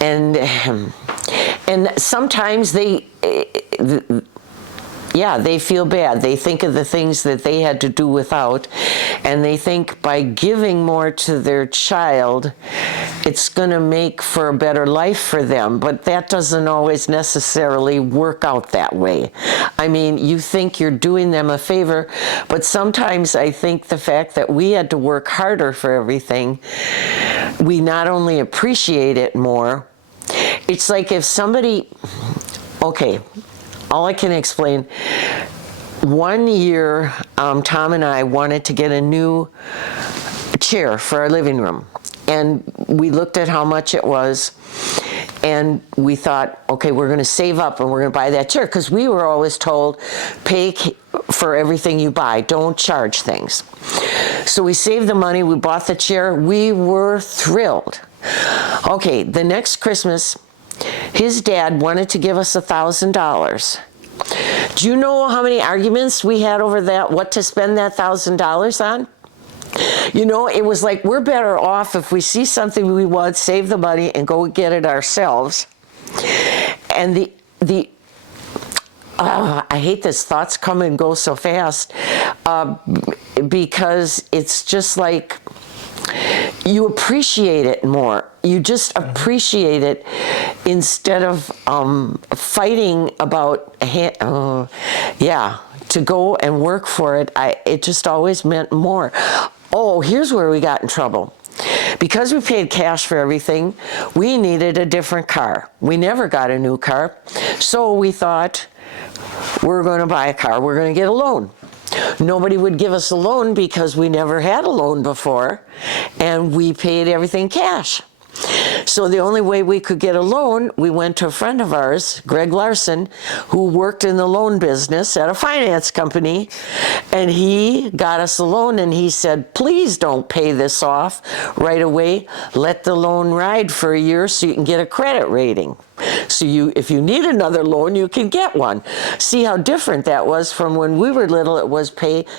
And sometimes they feel bad. They think of the things that they had to do without, and they think by giving more to their child, it's going to make for a better life for them. But that doesn't always necessarily work out that way. I mean, you think you're doing them a favor, but sometimes I think the fact that we had to work harder for everything, we not only appreciate it more. It's like if somebody, okay, all I can explain, one year, Tom and I wanted to get a new chair for our living room. And we looked at how much it was, and we thought, okay, we're going to save up and we're going to buy that chair, because we were always told, pay for everything you buy, don't charge things. So we saved the money, we bought the chair, we were thrilled. Okay, the next Christmas, his dad wanted to give us $1,000. Do you know how many arguments we had over that, what to spend that $1,000 on? You know, it was like, we're better off if we see something we want, save the money and go get it ourselves. And I hate this, thoughts come and go so fast, because it's just like, you appreciate it more. You just appreciate it instead of fighting about, to go and work for it. It just always meant more. Oh, here's where we got in trouble. Because we paid cash for everything, we needed a different car. We never got a new car. So we thought, we're going to buy a car, we're going to get a loan. Nobody would give us a loan because we never had a loan before, and we paid everything cash. So the only way we could get a loan, we went to a friend of ours, Greg Larson, who worked in the loan business at a finance company, and he got us a loan, and he said, please don't pay this off right away. Let the loan ride for a year so you can get a credit rating. So if you need another loan, you can get one. See how different that was from when we were little. It was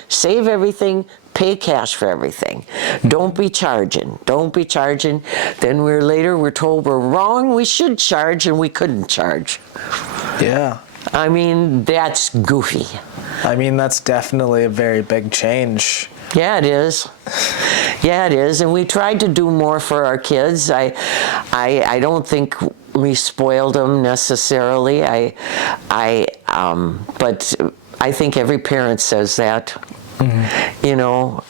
save everything, pay cash for everything. Don't be charging. Don't be charging. Then we're told we're wrong. We should charge, and we couldn't charge. Yeah. I mean, that's goofy. I mean, that's definitely a very big change. Yeah, it is. Yeah, it is. And we tried to do more for our kids. I don't think we spoiled them necessarily. But I think every parent says that. Mm-hmm. You know,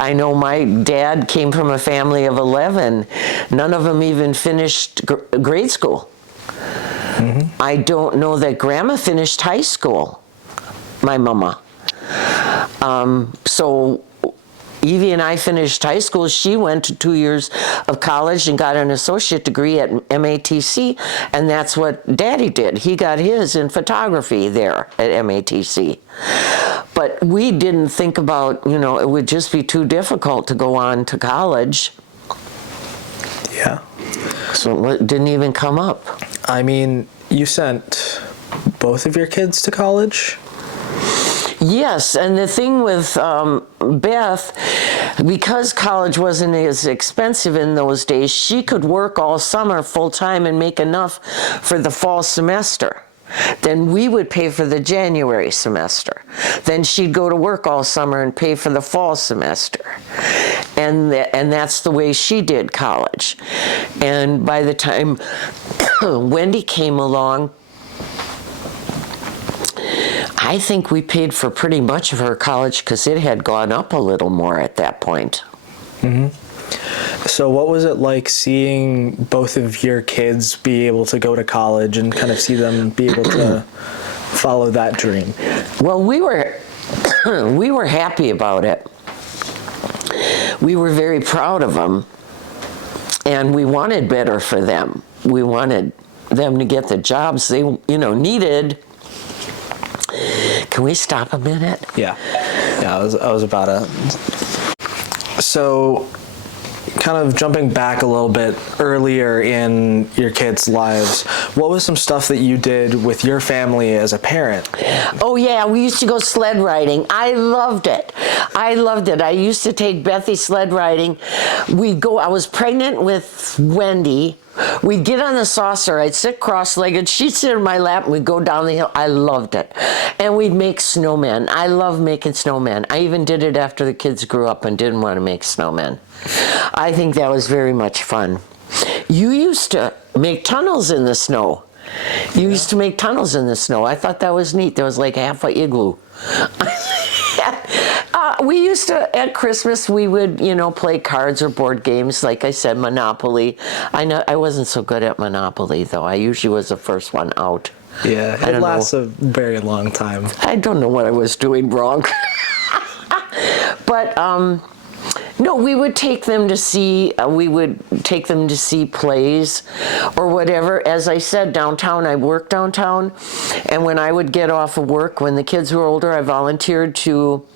I know my dad came from a family of 11. None of them even finished grade school. Mm-hmm. I don't know that Grandma finished high school, my mama. So Evie and I finished high school. She went to 2 years of college and got an associate degree at MATC, and that's what Daddy did. He got his in photography there at MATC. But we didn't think about, it would just be too difficult to go on to college. Yeah. So it didn't even come up. I mean, you sent both of your kids to college? Yes, and the thing with Beth, because college wasn't as expensive in those days, she could work all summer full-time and make enough for the fall semester. Then we would pay for the January semester. Then she'd go to work all summer and pay for the fall semester. And that's the way she did college. And by the time Wendy came along, I think we paid for pretty much of her college because it had gone up a little more at that point. Mm-hmm. So what was it like seeing both of your kids be able to go to college and kind of see them be able to follow that dream? Well, we were happy about it. We were very proud of them, and we wanted better for them. We wanted them to get the jobs they, needed. Can we stop a minute? Yeah, I was about to. So, kind of jumping back a little bit earlier in your kids' lives, what was some stuff that you did with your family as a parent? Oh yeah, we used to go sled riding. I loved it. I used to take Bethy sled riding. I was pregnant with Wendy. We'd get on the saucer, I'd sit cross-legged, she'd sit in my lap, and we'd go down the hill. I loved it. And we'd make snowmen. I love making snowmen. I even did it after the kids grew up and didn't want to make snowmen. I think that was very much fun. You used to make tunnels in the snow. Used to make tunnels in the snow. I thought that was neat. There was like half a igloo. We used to, at Christmas, we would, play cards or board games. Like I said, Monopoly. I wasn't so good at Monopoly, though. I usually was the first one out. Yeah, it lasts a very long time. I don't know what I was doing wrong. But, no, we would take them to see, plays or whatever. As I said, downtown, I worked downtown. And when I would get off of work, when the kids were older, I volunteered to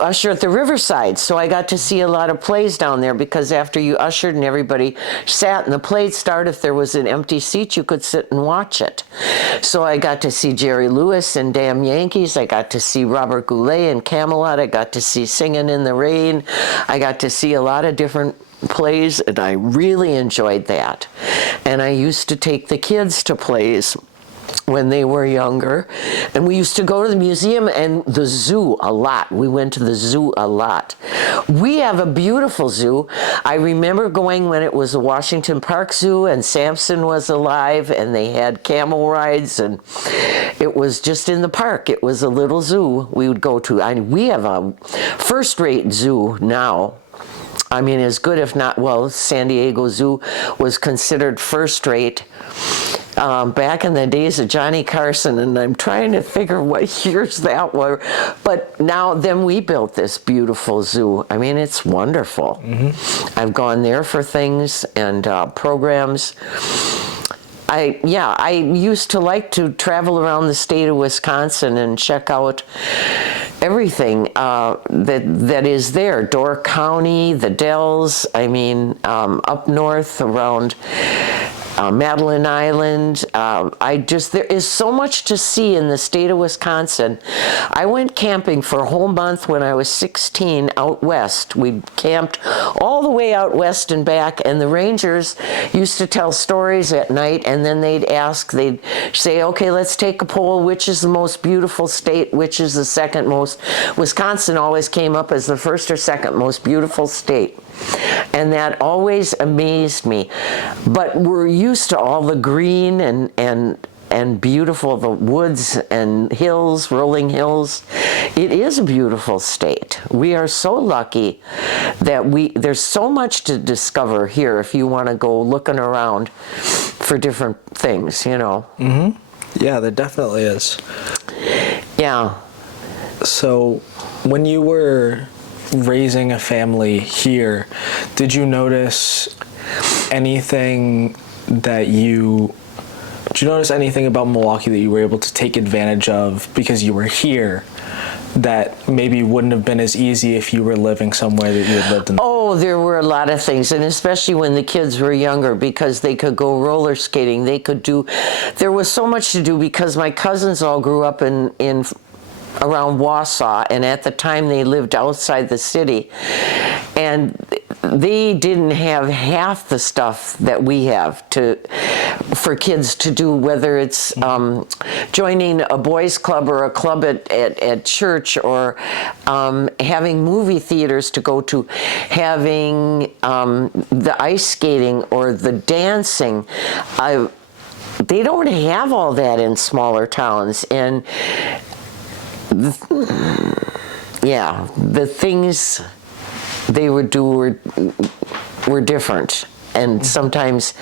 usher at the Riverside. So I got to see a lot of plays down there because after you ushered and everybody sat and the play started, if there was an empty seat, you could sit and watch it. So I got to see Jerry Lewis and Damn Yankees. I got to see Robert Goulet and Camelot. I got to see Singin' in the Rain. I got to see a lot of different plays, and I really enjoyed that. And I used to take the kids to plays when they were younger, and we used to go to the museum and the zoo a lot. We went to the zoo a lot. We have a beautiful zoo. I remember going when it was the Washington Park Zoo and Samson was alive and they had camel rides, and it was just in the park. It was a little zoo we would go to. We have a first-rate zoo now. I mean, as good if not, well, San Diego Zoo was considered first-rate. back in the days of Johnny Carson, and I'm trying to figure what years that were. But now, then we built this beautiful zoo. I mean, it's wonderful. I've gone there for things and programs. I used to like to travel around the state of Wisconsin and check out everything that is there. Door County, the Dells, I mean, up north around Madeline Island. There is so much to see in the state of Wisconsin. I went camping for a whole month when I was 16 out west. We camped all the way out west and back, and the rangers used to tell stories at night, and then they'd say, okay, let's take a poll, which is the most beautiful state, which is the second most. Wisconsin always came up as the first or second most beautiful state. And that always amazed me. But we're used to all the green and beautiful, the woods and hills, rolling hills. It is a beautiful state. We are so lucky that there's so much to discover here if you want to go looking around for different things, you know. Yeah, there definitely is. Yeah. So when you were raising a family here, did you notice anything about Milwaukee that you were able to take advantage of because you were here that maybe wouldn't have been as easy if you were living somewhere that you had lived in? Oh, there were a lot of things, and especially when the kids were younger, because they could go roller skating, there was so much to do because my cousins all grew up in around Wausau, and at the time they lived outside the city, and they didn't have half the stuff that we have for kids to do, whether it's joining a boys club or a club at church, or having movie theaters to go to, having the ice skating or the dancing. They don't have all that in smaller towns, and the things they would do were different, and sometimes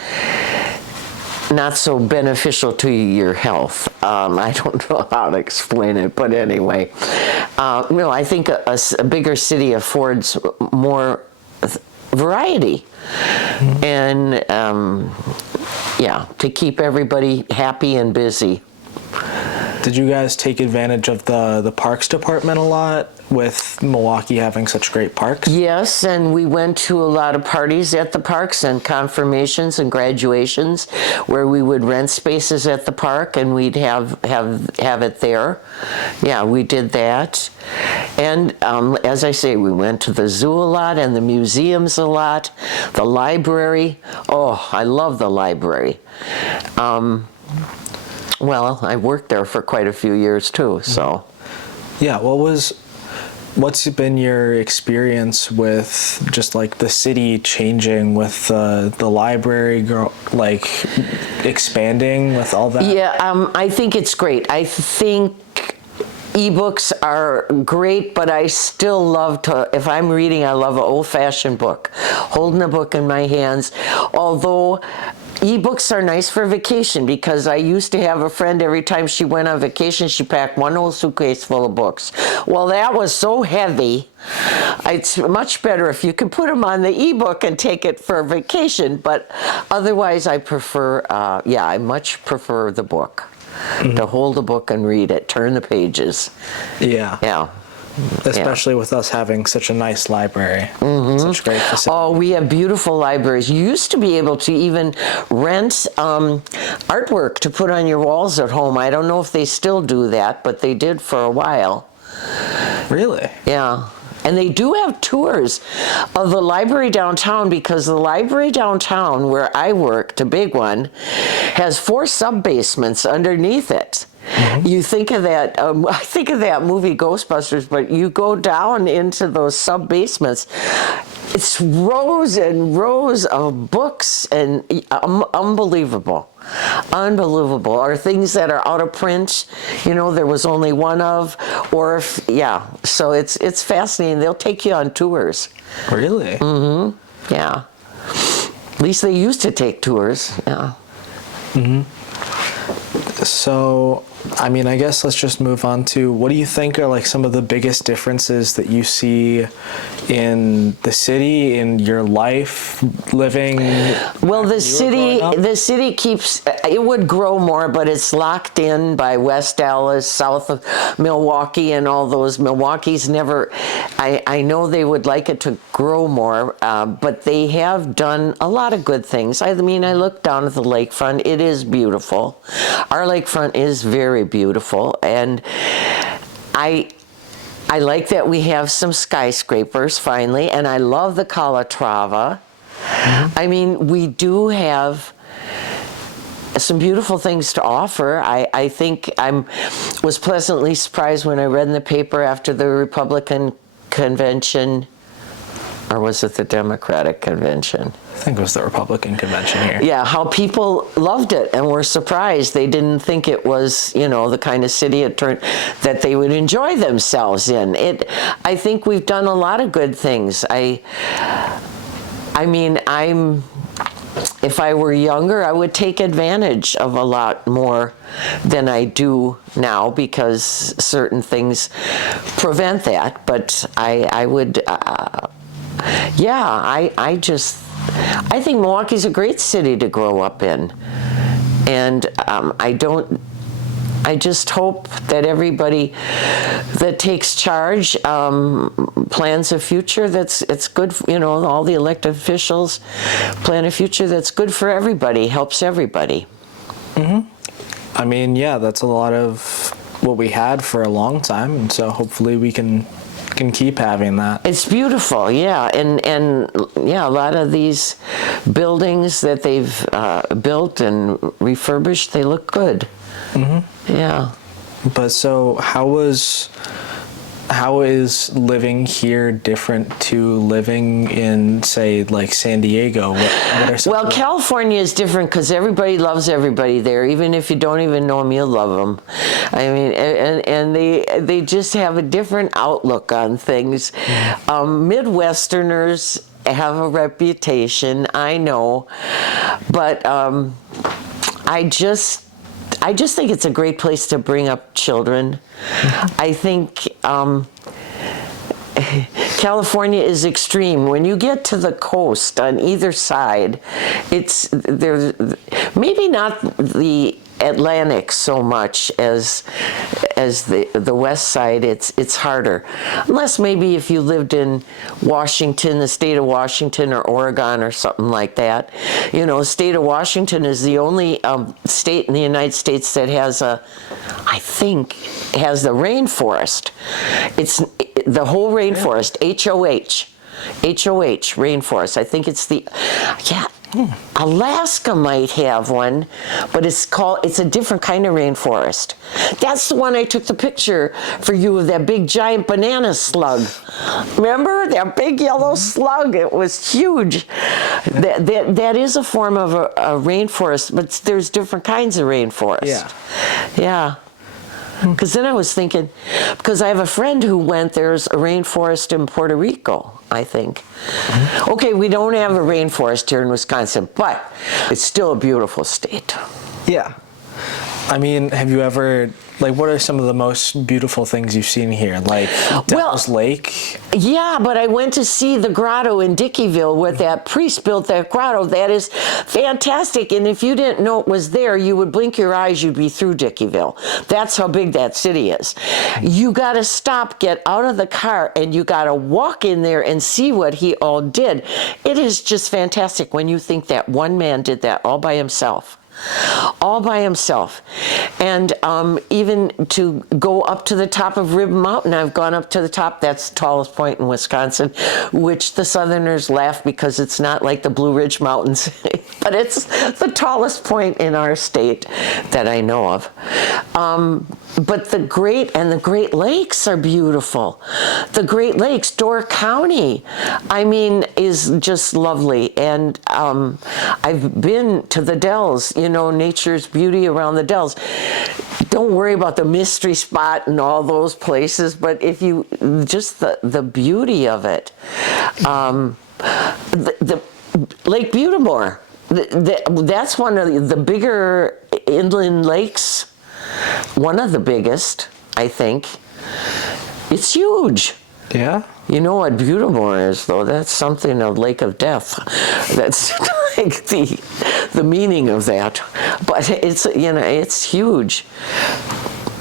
not so beneficial to your health. I don't know how to explain it, but anyway, I think a bigger city affords more variety, and to keep everybody happy and busy. Did you guys take advantage of the parks department a lot with Milwaukee having such great parks? Yes, and we went to a lot of parties at the parks and confirmations and graduations where we would rent spaces at the park and we'd have it there. Yeah, we did that. And as I say, we went to the zoo a lot and the museums a lot. The library. Oh, I love the library. Well, I worked there for quite a few years too, so. Yeah, what's been your experience with just like the city changing with the library, expanding with all that? Yeah, I think it's great. I think ebooks are great, but I still love if I'm reading, I love an old-fashioned book, holding a book in my hands, although ebooks are nice for vacation, because I used to have a friend, every time she went on vacation, she packed one whole suitcase full of books. Well, that was so heavy. It's much better if you can put them on the ebook and take it for vacation, but otherwise I prefer, I much prefer the book. To hold a book and read it, turn the pages. Yeah. Yeah. Especially with us having such a nice library. Such great facilities. Oh, we have beautiful libraries. You used to be able to even rent artwork to put on your walls at home. I don't know if they still do that, but they did for a while. Really? Yeah. And they do have tours of the library downtown, because the library downtown where I work, the big one, has 4 sub-basements underneath it. You think of that, I think of that movie Ghostbusters, but you go down into those sub-basements, it's rows and rows of books, and unbelievable. Unbelievable. Or things that are out of print, there was only one of, or so it's fascinating. They'll take you on tours. Really? Yeah. At least they used to take tours. Yeah. So, I mean, I guess let's just move on to what do you think are like some of the biggest differences that you see in the city, in your life, living? Well, the city keeps, it would grow more, but it's locked in by West Dallas, south of Milwaukee, and all those. Milwaukee's never, I know they would like it to grow more, but they have done a lot of good things. I mean, I look down at the lakefront, it is beautiful. Our lakefront is very beautiful, and I like that we have some skyscrapers finally, and I love the Calatrava. I mean, we do have some beautiful things to offer. I think was pleasantly surprised when I read in the paper after the Republican convention, or was it the Democratic convention? I think it was the Republican convention here. Yeah, how people loved it and were surprised. They didn't think it was, the kind of city that they would enjoy themselves in. I think we've done a lot of good things. I mean, if I were younger, I would take advantage of a lot more than I do now because certain things prevent that. But I would, I think Milwaukee's a great city to grow up in. And I just hope that everybody that takes charge plans a future it's good, all the elected officials plan a future that's good for everybody, helps everybody. Mm-hmm. I mean, yeah, that's a lot of what we had for a long time, and so hopefully we can keep having that. It's beautiful, yeah, and yeah, a lot of these buildings that they've built and refurbished, they look good. Mm-hmm. Yeah. But so how is living here different to living in, say, like San Diego? What are some Well, California is different because everybody loves everybody there. Even if you don't even know them, you'll love them. I mean, and they just have a different outlook on things. Midwesterners have a reputation, I know, but I just think it's a great place to bring up children. I think California is extreme. When you get to the coast on either side, there's maybe not the Atlantic so much as the west side. It's harder, unless maybe if you lived in Washington, the state of Washington, or Oregon or something like that. The state of Washington is the only state in the United States that has the rainforest. It's the whole rainforest, HOH rainforest. I think it's Alaska might have one, but it's a different kind of rainforest. That's the one I took the picture for you of, that big giant banana slug. Remember that big yellow slug? It was huge. That is a form of a rainforest, but there's different kinds of rainforest. Yeah. Yeah. Because then I was thinking, because I have a friend who went, there's a rainforest in Puerto Rico, I think. Mm-hmm. Okay, we don't have a rainforest here in Wisconsin, but it's still a beautiful state. Yeah. I mean, have you ever, what are some of the most beautiful things you've seen here? Like Devil's Lake? Yeah, but I went to see the grotto in Dickeyville where that priest built that grotto. That is fantastic. And if you didn't know it was there, you would blink your eyes, you'd be through Dickeyville. That's how big that city is. You got to stop, get out of the car, and you got to walk in there and see what he all did. It is just fantastic when you think that one man did that all by himself. And even to go up to the top of Rib Mountain, I've gone up to the top. That's the tallest point in Wisconsin, which the Southerners laugh because it's not like the Blue Ridge Mountains, but it's the tallest point in our state that I know of. But the Great Lakes are beautiful. The Great Lakes, Door County, is just lovely. And I've been to the Dells, nature's beauty around the Dells. Don't worry about the mystery spot and all those places, but if you, just the beauty of it. The Lake Butamore. That's one of the bigger inland lakes, one of the biggest, I think. It's huge. Yeah. You know what Butamore is, though? That's something, a lake of death. That's like the meaning of that. But it's, it's huge.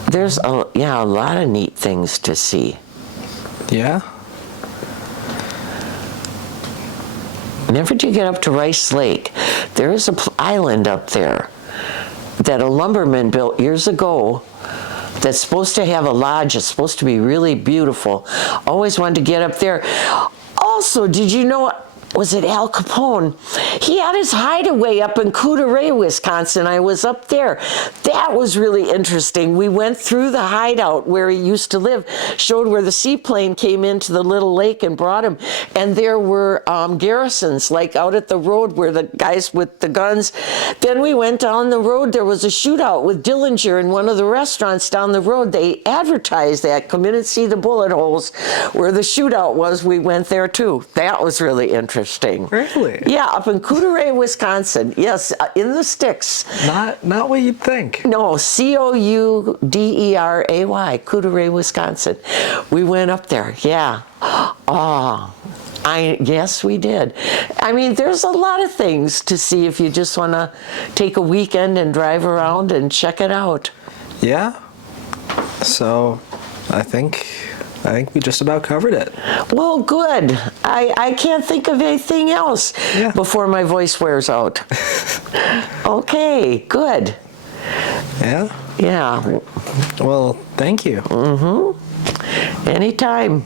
There's a lot of neat things to see. Yeah. Whenever you get up to Rice Lake, there is an island up there that a lumberman built years ago that's supposed to have a lodge. It's supposed to be really beautiful. Always wanted to get up there. Also, did you know, was it Al Capone? He had his hideaway up in Coudray, Wisconsin. I was up there. That was really interesting. We went through the hideout where he used to live, showed where the seaplane came into the little lake and brought him. And there were garrisons, like out at the road where the guys with the guns. Then we went down the road. There was a shootout with Dillinger in one of the restaurants down the road. They advertised that. Come in and see the bullet holes where the shootout was. We went there too. That was really interesting. Really? Yeah, up in Coudray, Wisconsin. Yes, in the sticks. Not what you'd think. No, Couderay, Coudray, Wisconsin. We went up there. Yeah. Oh, yes, we did. I mean, there's a lot of things to see if you just want to take a weekend and drive around and check it out. Yeah. So, I think we just about covered it. Well, good. I can't think of anything else before my voice wears out. Okay, good. Yeah. Yeah. Well, thank you. Anytime.